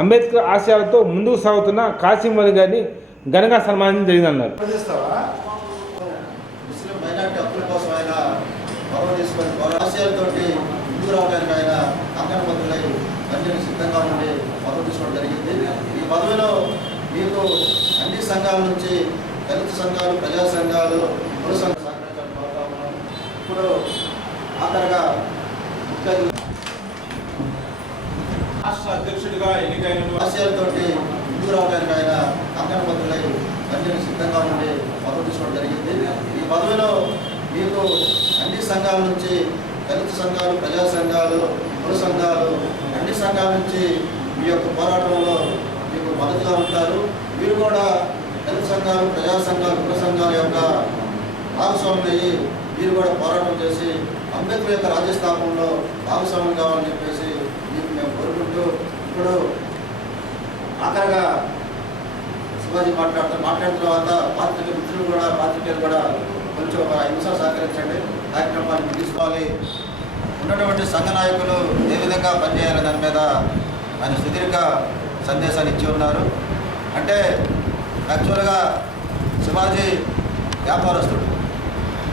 అంబేద్కర్ ఆశయాలతో ముందుకు సాగుతున్న కాసిం అలీ గారిని ఘనంగా సన్మానించడం జరిగిందన్నారు. ముస్లిం మైనార్టీ హక్కుల కోసం ఆయన గౌరవ తీసుకొని ఆశయాలతోటి ముందుకు రావడానికి ఆయన కంకణబద్ధులై పనిచేయడానికి సిద్ధంగా ఉండి పదవి తీసుకోవడం జరిగింది. ఈ పదవిలో మీకు అన్ని సంఘాల నుంచి దళిత సంఘాలు, ప్రజా సంఘాలు, కుల సంఘాలు సహకరించాలని కోరుతా ఉన్నాం. ఇప్పుడు ఆఖరిగా ముఖ్య రాష్ట్ర అధ్యక్షుడిగా ఎన్నికైన ఆశయాలతోటి ముందుకు రావడానికి ఆయన కంకణబద్ధులై పనిచేయడానికి సిద్ధంగా ఉండి పదవి తీసుకోవడం జరిగింది. ఈ పదవిలో మీకు అన్ని సంఘాల నుంచి దళిత సంఘాలు, ప్రజా సంఘాలు, కుల సంఘాలు, అన్ని సంఘాల నుంచి మీ యొక్క పోరాటంలో మీకు మద్దతుగా ఉంటారు. మీరు కూడా దళిత సంఘాలు, ప్రజా సంఘాలు, కుల సంఘాల యొక్క భాగస్వాములు అయ్యి మీరు కూడా పోరాటం చేసి అంబేద్కర్ యొక్క రాజ్యస్థాపనలో భాగస్వాములు కావాలని చెప్పేసి మీకు మేము కోరుకుంటూ ఇప్పుడు ఆఖరిగా శివాజీ మాట్లాడిన తర్వాత పాత్రికేయులు కూడా కొంచెం ఒక 5 నిమిషాలు సహకరించండి. కార్యక్రమాన్ని తీసుకోవాలి. ఉన్నటువంటి సంఘ నాయకులు ఏ విధంగా పనిచేయాలి దాని మీద ఆయన సుదీర్ఘ సందేశాన్ని ఇచ్చి ఉన్నారు. అంటే యాక్చువల్గా శివాజీ వ్యాపారస్తుడు.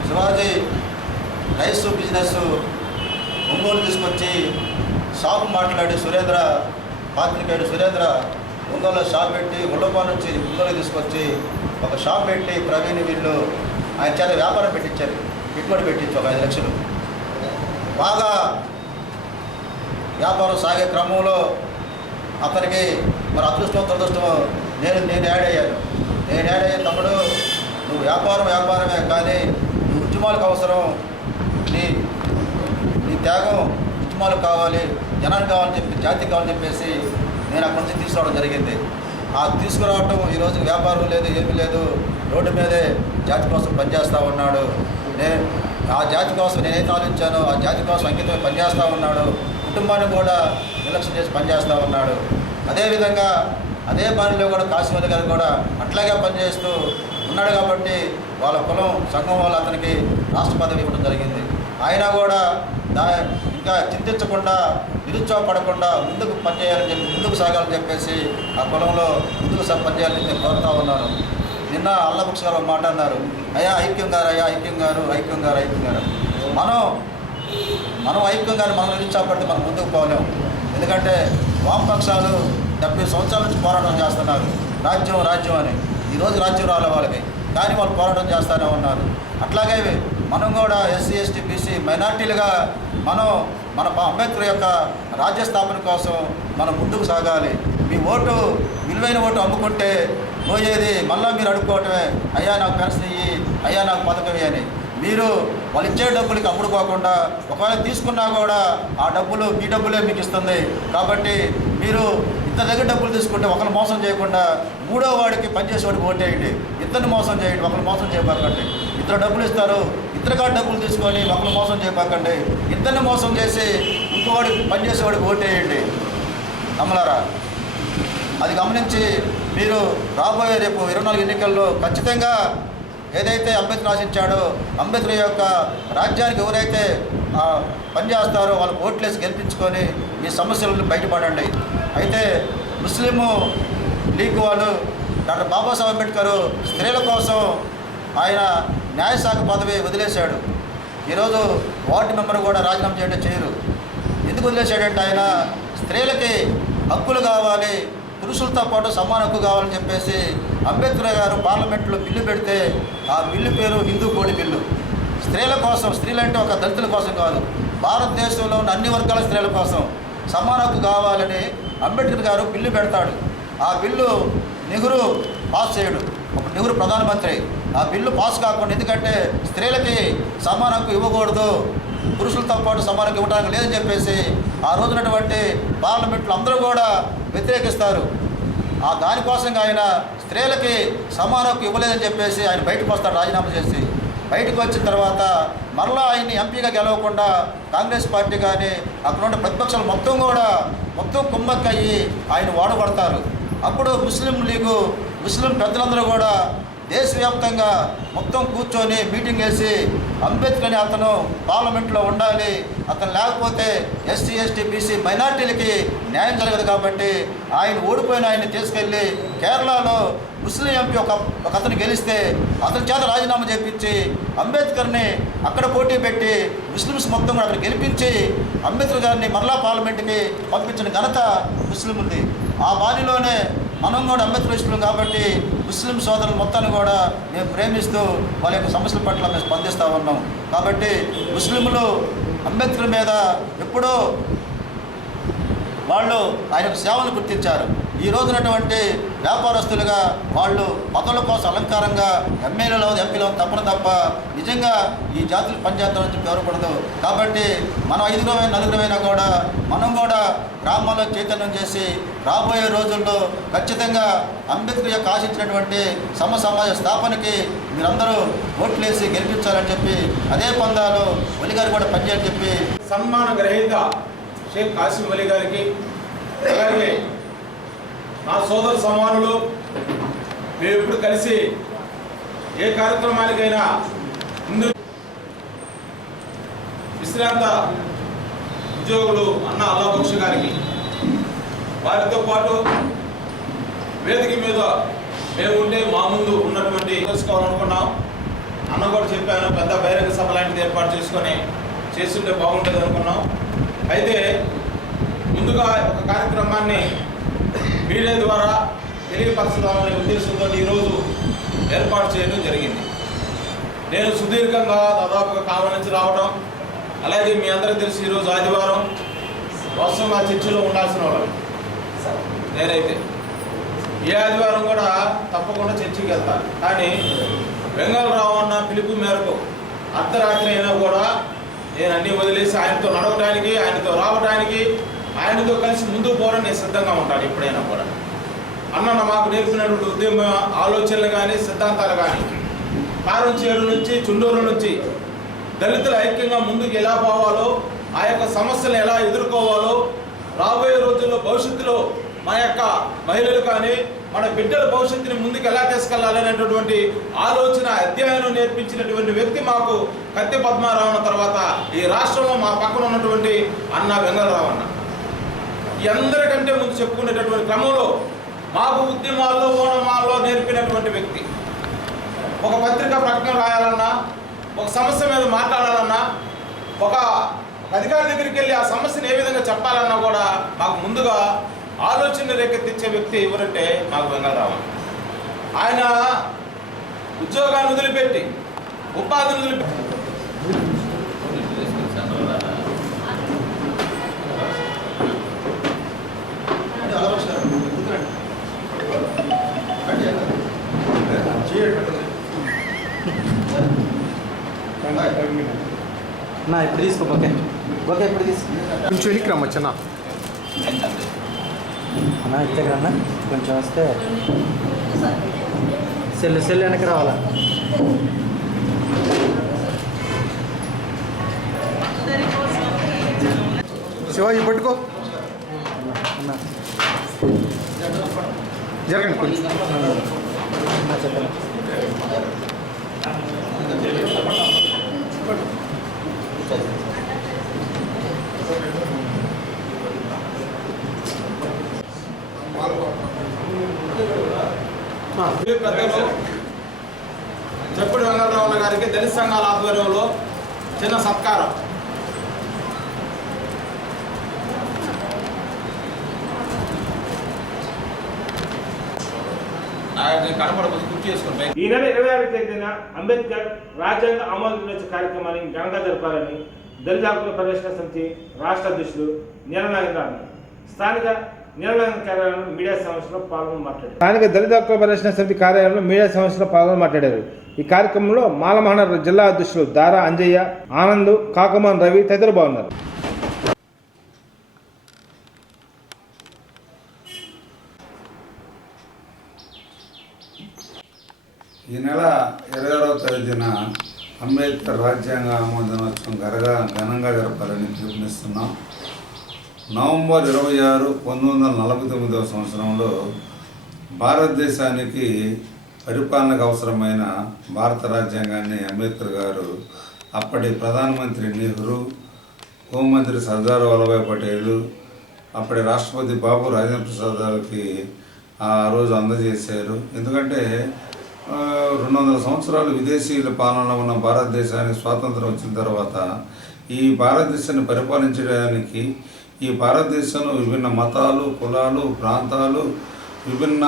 శివాజీ రైస్ బిజినెస్ ఒంగోలు తీసుకొచ్చి షాప్ మాట్లాడి పాత్రికేయుడు సురేంద్ర ఒంగోలులో షాప్ పెట్టి ఉల్లపాల నుంచి ఒంగోలు తీసుకొచ్చి ఒక షాప్ పెట్టి ప్రవీణ్ వీళ్ళు ఆయన చేత వ్యాపారం పెట్టించారు. పెట్టుబడి పెట్టించి ఒక 5 లక్షలు. బాగా వ్యాపారం సాగే క్రమంలో అతనికి మరి అదృష్టం దురదృష్టం నేను యాడ్ అయ్యాను. నేను యాడ్ అయ్యే తమ్ముడు, నువ్వు వ్యాపారమే కానీ నువ్వు ఉద్యమాలకు అవసరం, నీ త్యాగం ఉద్యమాలకు కావాలి, జనానికి కావాలని చెప్పి, జాతికి కావాలని చెప్పేసి నేను అక్కడి నుంచి తీసుకురావడం జరిగింది. ఆ తీసుకురావటం ఈరోజు వ్యాపారం లేదు, ఏమీ లేదు, రోడ్డు మీదే జాతి కోసం పనిచేస్తూ ఉన్నాడు. ఆ జాతి కోసం నేనైతే ఆలోచించానో ఆ జాతి కోసం అంకితమై పనిచేస్తూ ఉన్నాడు. కుటుంబాన్ని కూడా నిర్లక్ష్యం చేసి పనిచేస్తూ ఉన్నాడు. అదేవిధంగా అదే పనిలో కూడా కాశీమల్లి గారు కూడా అట్లాగే పనిచేస్తూ ఉన్నాడు. కాబట్టి వాళ్ళ కులం సంఘం వాళ్ళు అతనికి రాష్ట్ర పదవి ఇవ్వడం జరిగింది. ఆయన కూడా ఇంకా చింతించకుండా, నిరుత్సాహపడకుండా ముందుకు పనిచేయాలని చెప్పి, ముందుకు సాగాలని చెప్పేసి ఆ కులంలో ముందుకు పనిచేయాలని నేను కోరుతూ ఉన్నాను. నిన్న అల్లబుక్ష గారు మాట అన్నారు, అయ్యా ఐక్యం గారు మనం ఐక్యంగానే మనం నిరుత్సాహపడితే మనం ముందుకు పోలేము. ఎందుకంటే వామపక్షాలు 70 సంవత్సరాల నుంచి పోరాటం చేస్తున్నారు, రాజ్యం అని. ఈరోజు రాజ్యం రాలే వాళ్ళకి, కానీ వాళ్ళు పోరాటం చేస్తూనే ఉన్నారు. అట్లాగే మనం కూడా ఎస్సీ ఎస్టీ బీసీ మైనార్టీలుగా మన అంబేద్కర్ యొక్క రాజ్య స్థాపన కోసం మనం ముందుకు సాగాలి. మీ ఓటు, విలువైన ఓటు అమ్ముకుంటే పోయేది మళ్ళీ మీరు అడుక్కోవటమే, అయ్యా నాకు పెన్షన్ ఇయ్యి, అయ్యా నాకు పథకం అని. మీరు వాళ్ళు ఇచ్చే డబ్బులకి అమ్ముడుకోకుండా, ఒకవేళ తీసుకున్నా కూడా ఆ డబ్బులు మీ డబ్బులే మీకు ఇస్తుంది. కాబట్టి మీరు ఇద్దరి దగ్గర డబ్బులు తీసుకుంటే ఒకరు మోసం చేయకుండా మూడో వాడికి పనిచేసేవాడికి ఓటేయండి. ఇద్దరిని మోసం చేయండి, ఒకరు మోసం చేయబాకండి. ఇద్దరు డబ్బులు ఇస్తారు, ఇద్దరు కాదు డబ్బులు తీసుకొని ఒకరు మోసం చేయబాకండి. ఇద్దరిని మోసం చేసి ఇంకోవాడికి పనిచేసేవాడికి ఓటేయండి. అమలారా, అది గమనించి మీరు రాబోయే రేపు 24 ఎన్నికల్లో ఖచ్చితంగా ఏదైతే అంబేద్కర్ ఆశించాడో, అంబేద్కర్ యొక్క రాజ్యానికి ఎవరైతే పనిచేస్తారో వాళ్ళకు ఓట్లేసి గెలిపించుకొని మీ సమస్యలను బయటపడండి. అయితే ముస్లిము లీగ్ వాళ్ళు డాక్టర్ బాబాసాహెబ్ అంబేద్కర్ స్త్రీల కోసం ఆయన న్యాయశాఖ పదవి వదిలేశాడు. ఈరోజు వార్డు మెంబర్ కూడా రాజీనామా చేయరు. ఎందుకు వదిలేశాడంటే ఆయన స్త్రీలకి హక్కులు కావాలి, పురుషులతో పాటు సమాన హక్కు కావాలని చెప్పేసి అంబేద్కర్ గారు పార్లమెంట్లో బిల్లు పెడితే ఆ బిల్లు పేరు హిందూ కోడి బిల్లు. స్త్రీల కోసం, స్త్రీలంటే ఒక దళితుల కోసం కాదు, భారతదేశంలో ఉన్న అన్ని వర్గాల స్త్రీల కోసం సమాన హక్కు కావాలని అంబేద్కర్ గారు బిల్లు పెడతాడు. ఆ బిల్లు నెహ్రూ పాస్ చేయడు. అప్పుడు నెహ్రూ ప్రధానమంత్రి. ఆ బిల్లు పాస్ కాకుండా, ఎందుకంటే స్త్రీలకి సమాన హక్కు ఇవ్వకూడదు, పురుషులతో పాటు సమానంగా ఇవ్వడానికి లేదని చెప్పేసి ఆ రోజునటువంటి పార్లమెంట్లో అందరూ కూడా వ్యతిరేకిస్తారు. ఆ దానికోసంగా ఆయన స్త్రీలకి సమాన హక్కు ఇవ్వలేదని చెప్పేసి ఆయన బయటకు వస్తాడు రాజీనామా చేసి. బయటకు వచ్చిన తర్వాత మరలా ఆయన్ని ఎంపీగా గెలవకుండా కాంగ్రెస్ పార్టీ కానీ అక్కడ ఉన్న ప్రతిపక్షాలు మొత్తం కుమ్మక్కయ్యి ఆయన వాడబడతారు. అప్పుడు ముస్లిం లీగు, ముస్లిం పెద్దలందరూ కూడా దేశవ్యాప్తంగా మొత్తం కూర్చొని మీటింగ్ వేసి అంబేద్కర్ అని అతను పార్లమెంట్లో ఉండాలి, అతను లేకపోతే ఎస్సీ ఎస్టీ బీసీ మైనార్టీలకి న్యాయం జరగదు కాబట్టి ఆయన ఓడిపోయిన ఆయన్ని తీసుకెళ్ళి కేరళలో ముస్లిం ఎంపీ ఒక అతను గెలిస్తే అతని చేత రాజీనామా చేయించి అంబేద్కర్ని అక్కడ పోటీ పెట్టి ముస్లిమ్స్ మొత్తం కూడా అక్కడ గెలిపించి అంబేద్కర్ గారిని మరలా పార్లమెంట్కి పంపించిన ఘనత ముస్లింది. ఆ బాణిలోనే మనం కూడా అంబేద్కర్ ఇష్టం కాబట్టి ముస్లిం సోదరులు మొత్తాన్ని కూడా మేము ప్రేమిస్తూ వాళ్ళ యొక్క సమస్యల పట్ల మేము స్పందిస్తూ ఉన్నాం. కాబట్టి ముస్లింలు అంబేద్కర్ మీద ఎప్పుడో వాళ్ళు ఆయన సేవలు గుర్తించారు. ఈ రోజునటువంటి వ్యాపారస్తులుగా వాళ్ళు పదవుల కోసం అలంకారంగా ఎమ్మెల్యేలు ఎంపీలు తప్ప నిజంగా ఈ జాతులు పనిచేద్దామని చెప్పి ఎవరకూడదు. కాబట్టి మనం 5 నలుగురమైనా కూడా మనం కూడా గ్రామాల్లో చైతన్యం చేసి రాబోయే రోజుల్లో ఖచ్చితంగా అంబేద్కర్ యొక్క ఆశించినటువంటి సమాజ స్థాపనకి మీరందరూ ఓట్లేసి గెలిపించాలని చెప్పి అదే పందాలు ఒలి గారు కూడా పనిచేయాలని చెప్పి సన్మాన గ్రహీత షేక్ కాసిం అలీ గారికి, అలాగే నా సోదర సమానులు, మేము ఇప్పుడు కలిసి ఏ కార్యక్రమానికైనా ముందు విశ్రాంత ఉద్యోగులు అన్న అల్లాబక్ష గారికి, వారితో పాటు వేదిక మీద మేము ఉంటే మా ముందు ఉన్నటువంటి తెలుసుకోవాలనుకున్నాం. అన్న కూడా చెప్పాను, పెద్ద బహిరంగ సభ లాంటిది ఏర్పాటు చేసుకొని చేస్తుంటే బాగుంటుంది అనుకున్నాం. అయితే ముందుగా ఒక కార్యక్రమాన్ని మీడియా ద్వారా తెలియపరచుదామనే ఉద్దేశంతో ఈరోజు ఏర్పాటు చేయడం జరిగింది. నేను సుదీర్ఘంగా దాదాపుగా కావలి నుంచి రావడం, అలాగే మీ అందరికీ తెలిసి ఈరోజు ఆదివారం వాస్తవంగా చర్చిలో ఉండాల్సిన వాళ్ళు నేనైతే ఏ ఆదివారం కూడా తప్పకుండా చర్చికి వెళ్తారు. కానీ వెంగళరావు అన్న పిలుపు మేరకు అర్ధరాత్రి అయినా కూడా నేను అన్నీ వదిలేసి ఆయనతో నడవడానికి, ఆయనతో రావడానికి, ఆయనతో కలిసి ముందుకు పోవడానికి నేను సిద్ధంగా ఉంటాను ఎప్పుడైనా కూడా. అన్న మాకు నేర్పినటువంటి ఉద్యమ ఆలోచనలు కానీ సిద్ధాంతాలు కానీ కారంచేరు నుంచి చుండూరు నుంచి దళితుల ఐక్యంగా ముందుకు ఎలా పోవాలో, ఆ యొక్క సమస్యలను ఎలా ఎదుర్కోవాలో, రాబోయే రోజుల్లో భవిష్యత్తులో మా యొక్క మహిళలు కానీ మన బిడ్డల భవిష్యత్తుని ముందుకు ఎలా తీసుకెళ్లాలనేటటువంటి ఆలోచన అధ్యయనం నేర్పించినటువంటి వ్యక్తి మాకు కత్తి పద్మారావు తర్వాత ఈ రాష్ట్రంలో మా పక్కన ఉన్నటువంటి అన్న వెంగళరావు అన్న. ఈ అందరికంటే ముందు చెప్పుకునేటటువంటి క్రమంలో మాకు ఉద్యమాల్లో ఓనమాల్లో నేర్పినటువంటి వ్యక్తి. ఒక పత్రికా ప్రకటన రాయాలన్నా, ఒక సమస్య మీద మాట్లాడాలన్నా, ఒక అధికారి దగ్గరికి వెళ్ళి ఆ సమస్యను ఏ విధంగా చెప్పాలన్నా కూడా మాకు ముందుగా ఆలోచన రేకెత్తించే వ్యక్తి ఎవరంటే మాకు వెంగళరావు. ఆయన ఉద్యోగాన్ని వదిలిపెట్టి ఉపాధిని వదిలిపెట్టి ఇప్పుడు తీసుకో ఓకే ఓకే ఇప్పుడు తీసుకో కొంచెం వెనక్కి రమ్మచ్చన్నా అన్న ఇచ్చగలన్నా కొంచెం వస్తే సెల్ వెనక్కి రావాలా. శివాజీ పట్టుకో జరగండి కొంచెం చెప్పండి. చెప్పుడు వెంగళరావు గారికి దళిత సంఘాల ఆధ్వర్యంలో చిన్న సత్కారం. కనపడబోదు గుర్తు చేసుకుంటాయి. ఈ నెల 26వ తేదీన అంబేద్కర్ రాజ్యాంగ ఆమోద దినోత్సవ కార్యక్రమాన్ని ఘనంగా జరపాలని దళిత హక్కుల పరిరక్షణ సమితి రాష్ట్ర అధ్యక్షుడు నీలనాగేంద్ర అన్నారు. స్థానిక నీలనాగేంద్ర కార్యాలయంలో మీడియా సమావేశంలో పాల్గొని మాట్లాడారు. స్థానిక దళిత హక్కుల పరిరక్షణ సమితి కార్యాలయంలో మీడియా సమావేశంలో పాల్గొని మాట్లాడారు. ఈ కార్యక్రమంలో మాలమహన జిల్లా అధ్యక్షులు దారా అంజయ్య, ఆనంద్, కాకమాన్ రవి తదితరులు బాగున్నారు. ఈ నెల 26వ తేదీన అంబేద్కర్ రాజ్యాంగ ఆమోద దినోత్సవం ఘనంగా జరపాలని పిలుపునిస్తున్నాం. నవంబర్ 26, 1949వ సంవత్సరంలో భారతదేశానికి పరిపాలనకు అవసరమైన భారత రాజ్యాంగాన్ని అంబేద్కర్ గారు అప్పటి ప్రధానమంత్రి నెహ్రూ, హోంమంత్రి సర్దార్ వల్లభాయ్ పటేల్, అప్పటి రాష్ట్రపతి బాబు రాజేంద్ర ప్రసాద్ గారికి ఆ రోజు అందజేశారు. ఎందుకంటే 200 సంవత్సరాలు విదేశీయుల పాలనలో ఉన్న భారతదేశానికి స్వాతంత్రం వచ్చిన తర్వాత ఈ భారతదేశాన్ని పరిపాలించడానికి ఈ భారతదేశంలో విభిన్న మతాలు, కులాలు, ప్రాంతాలు, విభిన్న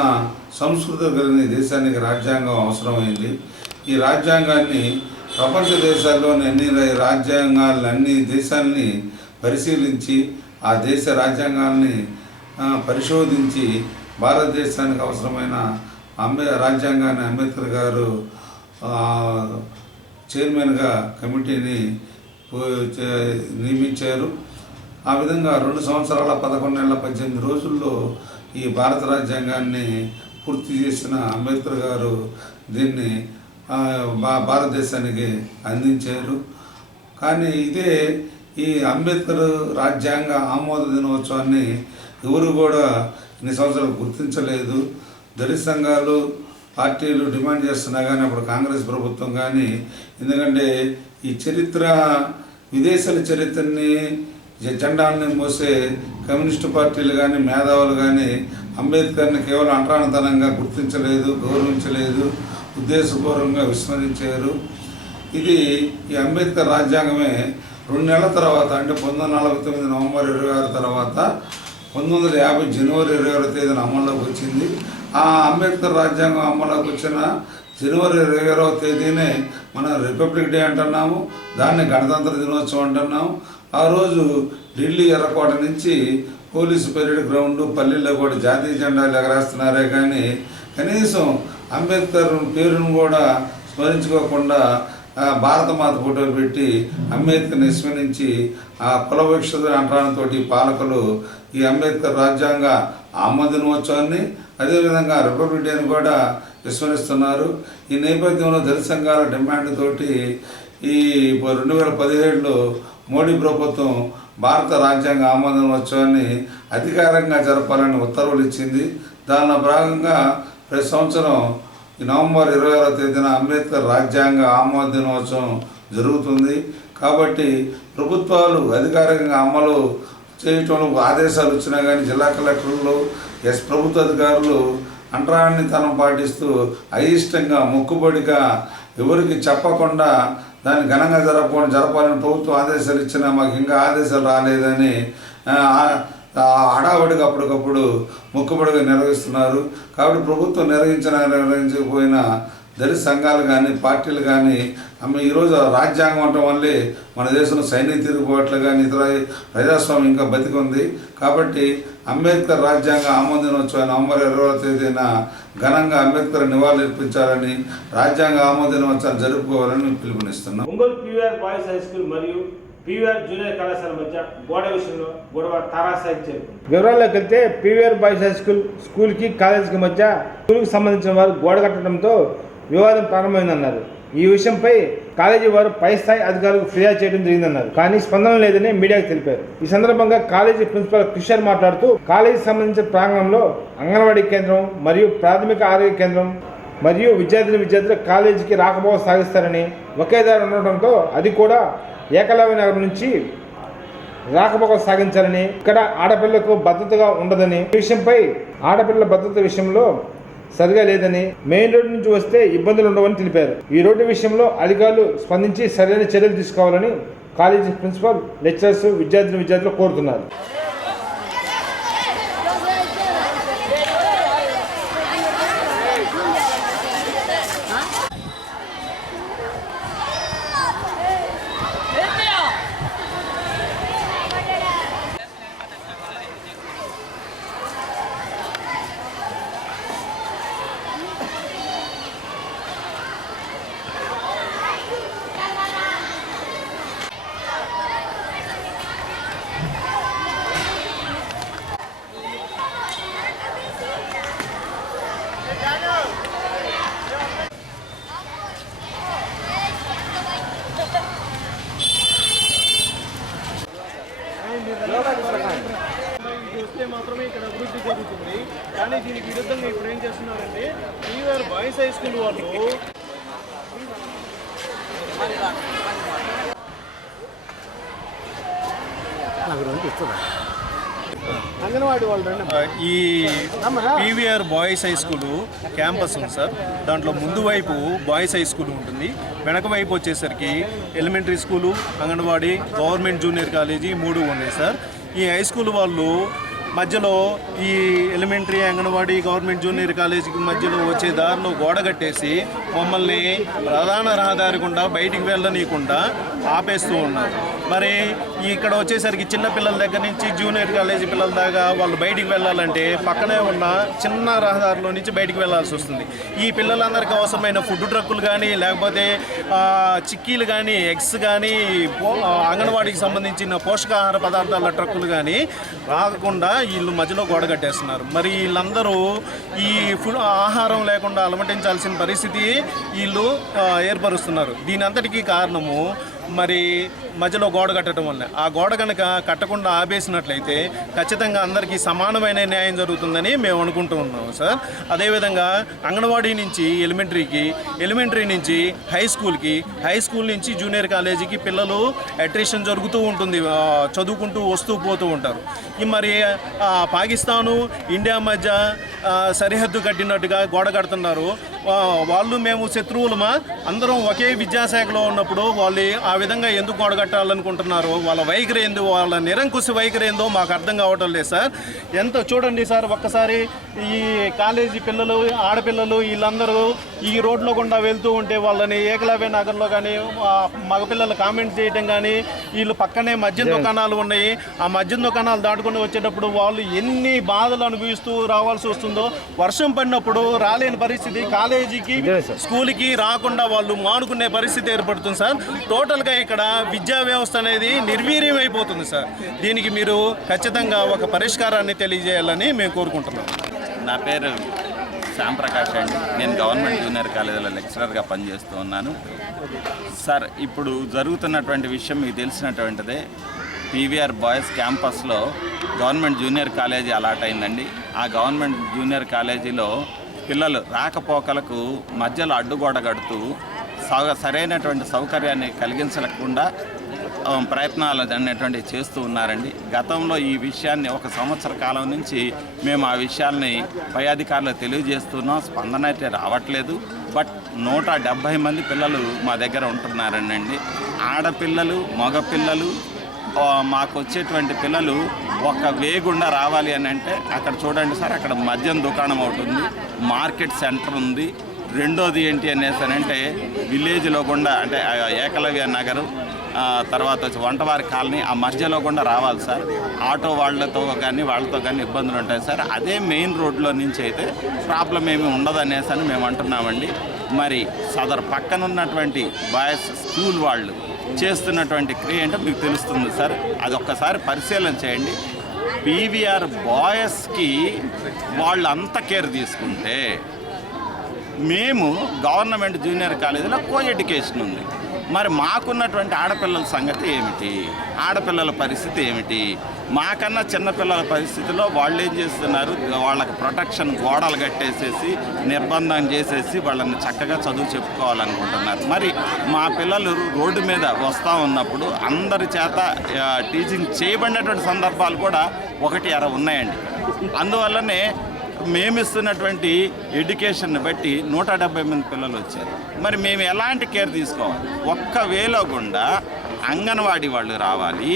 సంస్కృతులు కలిగిన దేశానికి రాజ్యాంగం అవసరమైంది. ఈ రాజ్యాంగాన్ని ప్రపంచ దేశాల్లోని అన్ని దేశాలని పరిశీలించి ఆ దేశ రాజ్యాంగాల్ని పరిశోధించి భారతదేశానికి అవసరమైన రాజ్యాంగాన్ని అంబేద్కర్ గారు చైర్మన్గా కమిటీని నియమించారు. ఆ విధంగా 2 సంవత్సరాల 11 నెలల 18 రోజుల్లో ఈ భారత రాజ్యాంగాన్ని పూర్తి చేసిన అంబేద్కర్ గారు దీన్ని భారతదేశానికి అందించారు. కానీ ఇదే ఈ అంబేద్కర్ రాజ్యాంగ ఆమోద దినోత్సవాన్ని ఎవరు కూడా ఇన్ని సంవత్సరాలు గుర్తించలేదు. దళిత సంఘాలు, పార్టీలు డిమాండ్ చేస్తున్నా కానీ అప్పుడు కాంగ్రెస్ ప్రభుత్వం కానీ, ఎందుకంటే ఈ విదేశాల చరిత్రని జెండాన్ని మోసే కమ్యూనిస్టు పార్టీలు కానీ మేధావులు కానీ అంబేద్కర్ని కేవలం అంటరానితనంగా గుర్తించలేదు, గౌరవించలేదు, ఉద్దేశపూర్వకంగా విస్మరించారు. ఇది ఈ అంబేద్కర్ రాజ్యాంగమే 2 నెలల తర్వాత, అంటే 1949 నవంబర్ 26 తర్వాత 1950 జనవరి 26వ తేదీన అమల్లోకి వచ్చింది. ఆ అంబేద్కర్ రాజ్యాంగం అమల్లోకి వచ్చిన జనవరి 26వ తేదీనే మనం రిపబ్లిక్ డే అంటున్నాము, దాన్ని గణతంత్ర దినోత్సవం అంటున్నాము. ఆ రోజు ఢిల్లీ ఎర్రకోట నుంచి పోలీసు పెరేడ్ గ్రౌండ్ పల్లెల్లో కూడా జాతీయ జెండాలు ఎగరేస్తున్నారే కానీ కనీసం అంబేద్కర్ పేరును కూడా స్మరించుకోకుండా భారతమాత ఫోటోలు పెట్టి అంబేద్కర్ని విస్మరించి ఆ కుల వివక్షత అంటరానితోటి పాలకులు ఈ అంబేద్కర్ రాజ్యాంగ ఆమోద దినోత్సవాన్ని అదేవిధంగా రిపబ్లిక్ డేని కూడా విస్మరిస్తున్నారు. ఈ నేపథ్యంలో దళిత సంఘాల డిమాండ్ తోటి ఈ 2017లో మోడీ ప్రభుత్వం భారత రాజ్యాంగ ఆమోద దినోత్సవాన్ని అధికారికంగా జరపాలని ఉత్తర్వులు ఇచ్చింది. దానిలో భాగంగా ప్రతి సంవత్సరం ఈ నవంబర్ 26వ తేదీన అంబేద్కర్ రాజ్యాంగ ఆమోద దినోత్సవం జరుగుతుంది. కాబట్టి ప్రభుత్వాలు అధికారికంగా అమలు చేయటంలో ఆదేశాలు వచ్చినా కానీ జిల్లా కలెక్టర్లు ప్రభుత్వ అధికారులు అంటరానితనం పాటిస్తూ అయిష్టంగా మొక్కుబడిగా ఎవరికి చెప్పకుండా దాన్ని ఘనంగా జరపాలని ప్రభుత్వం ఆదేశాలు ఇచ్చినా మాకు ఇంకా ఆదేశాలు రాలేదని హడావుడిగా అప్పటికప్పుడు మొక్కుబడిగా నిర్వహిస్తున్నారు. కాబట్టి ప్రభుత్వం నిర్వహించకపోయినా దళిత సంఘాలు కానీ పార్టీలు కానీ ఈరోజు రాజ్యాంగం ఉండటం వల్లే మన దేశంలో సైనిక తిరుగుబాట్లు కానీ ఇతర ప్రజాస్వామ్యం ఇంకా బతికుంది. కాబట్టి అంబేద్కర్ రాజ్యాంగ ఆమోద దినోత్సవం నవంబర్ 20వ తేదీన ఘనంగా అంబేద్కర్ నివాళులు అర్పించాలని రాజ్యాంగ ఆమోద దినోత్సవాన్ని జరుపుకోవాలని మేము పిలుపునిస్తున్నాం. Ongole PVR boys high school మరియు పీవీఆర్ జూనియర్ కళాశాల మధ్య గోడ విషయంలో గొడవ తారాస్థాయికి చేరుకుంది. వివరాల్లోకి వెళ్తే పీవీఆర్ బాయ్స్ హై స్కూల్కి కాలేజీకి మధ్య స్కూల్కి సంబంధించిన వారు గోడ కట్టడంతో వివాదం ప్రారంభమైందన్నారు. ఈ విషయంపై కాలేజీ వారు పై స్థాయి అధికారులకు ఫిర్యాదు చేయడం జరిగిందన్నారు. కానీ స్పందన లేదని మీడియాకు తెలిపారు. ఈ సందర్భంగా కాలేజీ ప్రిన్సిపల్ కిషోర్ మాట్లాడుతూ కాలేజీకి సంబంధించిన ప్రాంగణంలో అంగన్వాడీ కేంద్రం మరియు ప్రాథమిక ఆరోగ్య కేంద్రం మరియు విద్యార్థులు కాలేజీకి రాకపోకలు సాగిస్తారని ఒకే దారి ఉండటంతో అది కూడా ఏకలవ్య నగర్ నుంచి రాకపోకలు సాగించాలని, ఇక్కడ ఆడపిల్లలకు భద్రతగా ఉండదని, ఈ విషయంపై ఆడపిల్లల భద్రత విషయంలో సరిగా లేదని, మెయిన్ రోడ్డు నుంచి వస్తే ఇబ్బందులు ఉండవని తెలిపారు. ఈ రోడ్డు విషయంలో అధికారులు స్పందించి సరైన చర్యలు తీసుకోవాలని కాలేజీ ప్రిన్సిపల్, లెక్చరర్స్, విద్యార్థులు కోరుతున్నారు. వస్తే మాత్రమే ఇక్కడ అభివృద్ధి జరుగుతుంది. కానీ దీనికి విరుద్ధంగా ఇప్పుడు ఏం చేస్తున్నారంటే పీవీఆర్ బాయ్స్ హై స్కూల్ వాళ్ళు అంగన్వాడీ వాళ్ళు ఈ PVR boys high school campus ఉంది సార్. దాంట్లో ముందు వైపు బాయ్స్ హై స్కూల్ ఉంటుంది, వెనక వైపు వచ్చేసరికి elementary school, anganwadi, government junior college 3 ఉన్నాయి సార్. ఈ హై స్కూల్ వాళ్ళు మధ్యలో ఈ ఎలిమెంటరీ, అంగన్వాడీ, గవర్నమెంట్ జూనియర్ కాలేజీకి మధ్యలో వచ్చే దారిలో గోడ కట్టేసి మమ్మల్ని ప్రధాన రహదారి గుండా బయటికి వెళ్ళనీయకుండా ఆపేస్తూ ఉన్నారు. మరి ఇక్కడ వచ్చేసరికి చిన్న పిల్లల దగ్గర నుంచి జూనియర్ కాలేజీ పిల్లల దాకా వాళ్ళు బయటికి వెళ్ళాలంటే పక్కనే ఉన్న చిన్న రహదారిలో నుంచి బయటికి వెళ్ళాల్సి వస్తుంది. ఈ పిల్లలందరికీ అవసరమైన ఫుడ్ ట్రక్కులు కానీ, లేకపోతే చిక్కీలు కానీ, ఎగ్స్ కానీ, అంగన్వాడీకి సంబంధించిన పోషకాహార పదార్థాల ట్రక్కులు కానీ రాకుండా వీళ్ళు మధ్యలో గోడ కట్టేస్తున్నారు. మరి వీళ్ళందరూ ఈ ఆహారం లేకుండా అలమటించాల్సిన పరిస్థితి వీళ్ళు ఏర్పరుస్తున్నారు. దీని అంతటికీ కారణము మరి మధ్యలో గోడ కట్టడం వల్ల. ఆ గోడ కనుక కట్టకుండా ఆపేసినట్లయితే ఖచ్చితంగా అందరికీ సమానమైన న్యాయం జరుగుతుందని మేము అనుకుంటూ ఉన్నాము సార్. అదేవిధంగా అంగన్వాడీ నుంచి ఎలిమెంటరీకి, ఎలిమెంటరీ నుంచి హై స్కూల్కి, హై స్కూల్ నుంచి జూనియర్ కాలేజీకి పిల్లలు అట్రిషన్ జరుగుతూ ఉంటుంది, చదువుకుంటూ వస్తూ పోతూ ఉంటారు. మరి పాకిస్తాను, ఇండియా మధ్య సరిహద్దు కట్టినట్టుగా గోడ కడుతున్నారు. వాళ్ళు మేము శత్రువులమా? అందరం ఒకే విద్యాశాఖలో ఉన్నప్పుడు వాళ్ళు ఆ విధంగా ఎందుకు గొడగట్టాలనుకుంటున్నారు? వాళ్ళ వైఖరి ఏందో, వాళ్ళ నిరంకుశ వైఖరి ఏందో మాకు అర్థం కావటం లేదు సార్. ఎంత చూడండి సార్, ఒక్కసారి ఈ కాలేజీ పిల్లలు, ఆడపిల్లలు వీళ్ళందరూ ఈ రోడ్లో గుండా వెళ్తూ ఉంటే వాళ్ళని ఏకలవ్య నగర్లో కానీ మగపిల్లలు కామెంట్ చేయటం కానీ, వీళ్ళు పక్కనే మద్యం దుకాణాలు ఉన్నాయి, ఆ మద్యం దుకాణాలు దాటుకుని వచ్చేటప్పుడు వాళ్ళు ఎన్ని బాధలు అనుభవిస్తూ రావాల్సి వస్తుందో, వర్షం పడినప్పుడు రాలేని పరిస్థితి, కాలేజీకి స్కూల్కి రాకుండా వాళ్ళు మానుకునే పరిస్థితి ఏర్పడుతుంది సార్. టోటల్గా ఇక్కడ విద్యా వ్యవస్థ అనేది నిర్వీర్యం అయిపోతుంది సార్. దీనికి మీరు ఖచ్చితంగా ఒక పరిష్కారాన్ని తెలియజేయాలని మేము కోరుకుంటున్నాం. నా పేరు శ్యామ్ ప్రకాష్ అండి. నేను గవర్నమెంట్ జూనియర్ కాలేజీలో లెక్చరర్గా పనిచేస్తూ ఉన్నాను సార్. ఇప్పుడు జరుగుతున్నటువంటి విషయం మీకు తెలిసినటువంటిదే. పీవీఆర్ బాయ్స్ క్యాంపస్లో గవర్నమెంట్ జూనియర్ కాలేజీ అలాట్ అయిందండి. ఆ గవర్నమెంట్ జూనియర్ కాలేజీలో పిల్లలు రాకపోకలకు మధ్యలో అడ్డుగోడ కడుతూ సరైనటువంటి సౌకర్యాన్ని కలిగించకుండా ప్రయత్నాలు అనేటువంటివి చేస్తూ ఉన్నారండి. గతంలో ఈ విషయాన్ని 1 సంవత్సర కాలం నుంచి మేము ఆ విషయాల్ని పై అధికారులకు తెలియజేస్తున్నాం. స్పందన అయితే రావట్లేదు. బట్ 170 మంది పిల్లలు మా దగ్గర ఉంటున్నారండి. ఆడపిల్లలు, మగపిల్లలు. మాకు వచ్చేటువంటి పిల్లలు ఒక వేగుండా రావాలి అని అంటే అక్కడ చూడండి సార్, అక్కడ మద్యం దుకాణం ఒకటి ఉంది, మార్కెట్ సెంటర్ ఉంది. రెండోది ఏంటి అనేసి విలేజ్లో గుండా అంటే ఏకలవ్య నగరు, తర్వాత వచ్చి వంటవారి కాలనీ, ఆ మధ్యలో కూడా రావాలి సార్. ఆటో వాళ్ళతో కానీ ఇబ్బందులు ఉంటాయి సార్. అదే మెయిన్ రోడ్లో నుంచి అయితే ప్రాబ్లం ఏమి ఉండదు అనేసి మేము అంటున్నామండి. మరి సదరు పక్కన ఉన్నటువంటి బాయ్స్ స్కూల్ వాళ్ళు చేస్తున్నటువంటి క్రియ ఏంటో మీకు తెలుస్తుంది సార్. అది ఒక్కసారి పరిశీలన చేయండి. పీవీఆర్ బాయ్స్కి వాళ్ళు అంత కేర్ తీసుకుంటే, మేము గవర్నమెంట్ జూనియర్ కాలేజీలో కో ఎడ్యుకేషన్ ఉంది. మరి మాకున్నటువంటి ఆడపిల్లల సంగతి ఏమిటి? ఆడపిల్లల పరిస్థితి ఏమిటి? మాకన్నా చిన్నపిల్లల పరిస్థితిలో వాళ్ళు ఏం చేస్తున్నారు? వాళ్ళకి ప్రొటెక్షన్ గోడలు కట్టేసేసి నిర్బంధం చేసేసి వాళ్ళని చక్కగా చదువు చెప్పుకోవాలనుకుంటున్నారు. మరి మా పిల్లలు రోడ్డు మీద వస్తూ ఉన్నప్పుడు అందరి చేత టీచింగ్ చేయబడినటువంటి సందర్భాలు కూడా 1-2 ఉన్నాయండి. అందువల్లనే మేమిస్తున్నటువంటి ఎడ్యుకేషన్ బట్టి 170 మంది పిల్లలు వచ్చారు. మరి మేము ఎలాంటి కేర్ తీసుకోవాలి? ఒక్క వేలో గుండా అంగన్వాడీ వాళ్ళు రావాలి,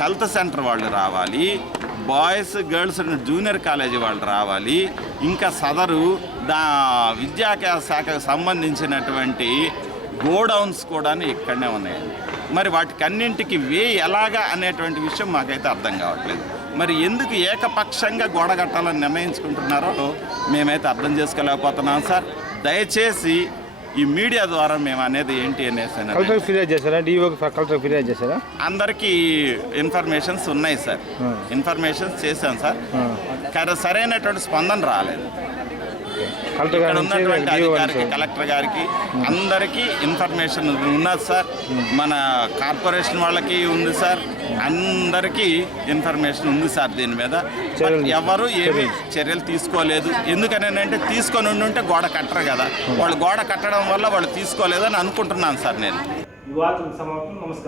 హెల్త్ సెంటర్ వాళ్ళు రావాలి, బాయ్స్ గర్ల్స్ జూనియర్ కాలేజీ వాళ్ళు రావాలి, ఇంకా సదరు విద్యాశాఖకు సంబంధించినటువంటి గోడౌన్స్ కూడా ఇక్కడనే ఉన్నాయండి. మరి వాటికన్నింటికి ఎలాగా అనేటువంటి విషయం మాకైతే అర్థం కావట్లేదు. మరి ఎందుకు ఏకపక్షంగా గోడగట్టాలని నిర్ణయించుకుంటున్నారో మేమైతే అర్థం చేసుకోలేకపోతున్నాం సార్. దయచేసి ఈ మీడియా ద్వారా మేము అనేది ఏంటి అనేసి అందరికీ ఇన్ఫర్మేషన్స్ ఉన్నాయి సార్. ఇన్ఫర్మేషన్స్ చేశాం సార్. కానీ సరైనటువంటి స్పందన రాలేదు. ఇక్కడ ఉన్నటువంటి అధికారికి, కలెక్టర్ గారికి అందరికీ ఇన్ఫర్మేషన్ ఉన్నది సార్. మన కార్పొరేషన్ వాళ్ళకి ఉంది సార్. అందరికీ ఇన్ఫర్మేషన్ ఉంది సార్ దీని మీద. ఎవరు ఏమి చర్యలు తీసుకోలేదు. ఎందుకనంటే తీసుకొని ఉంటే గోడ కట్టరు కదా. వాళ్ళు గోడ కట్టడం వల్ల వాళ్ళు తీసుకోలేదని అనుకుంటున్నాను సార్ నేను. ఈ వార్తలకు సమాప్తం. నమస్కారం.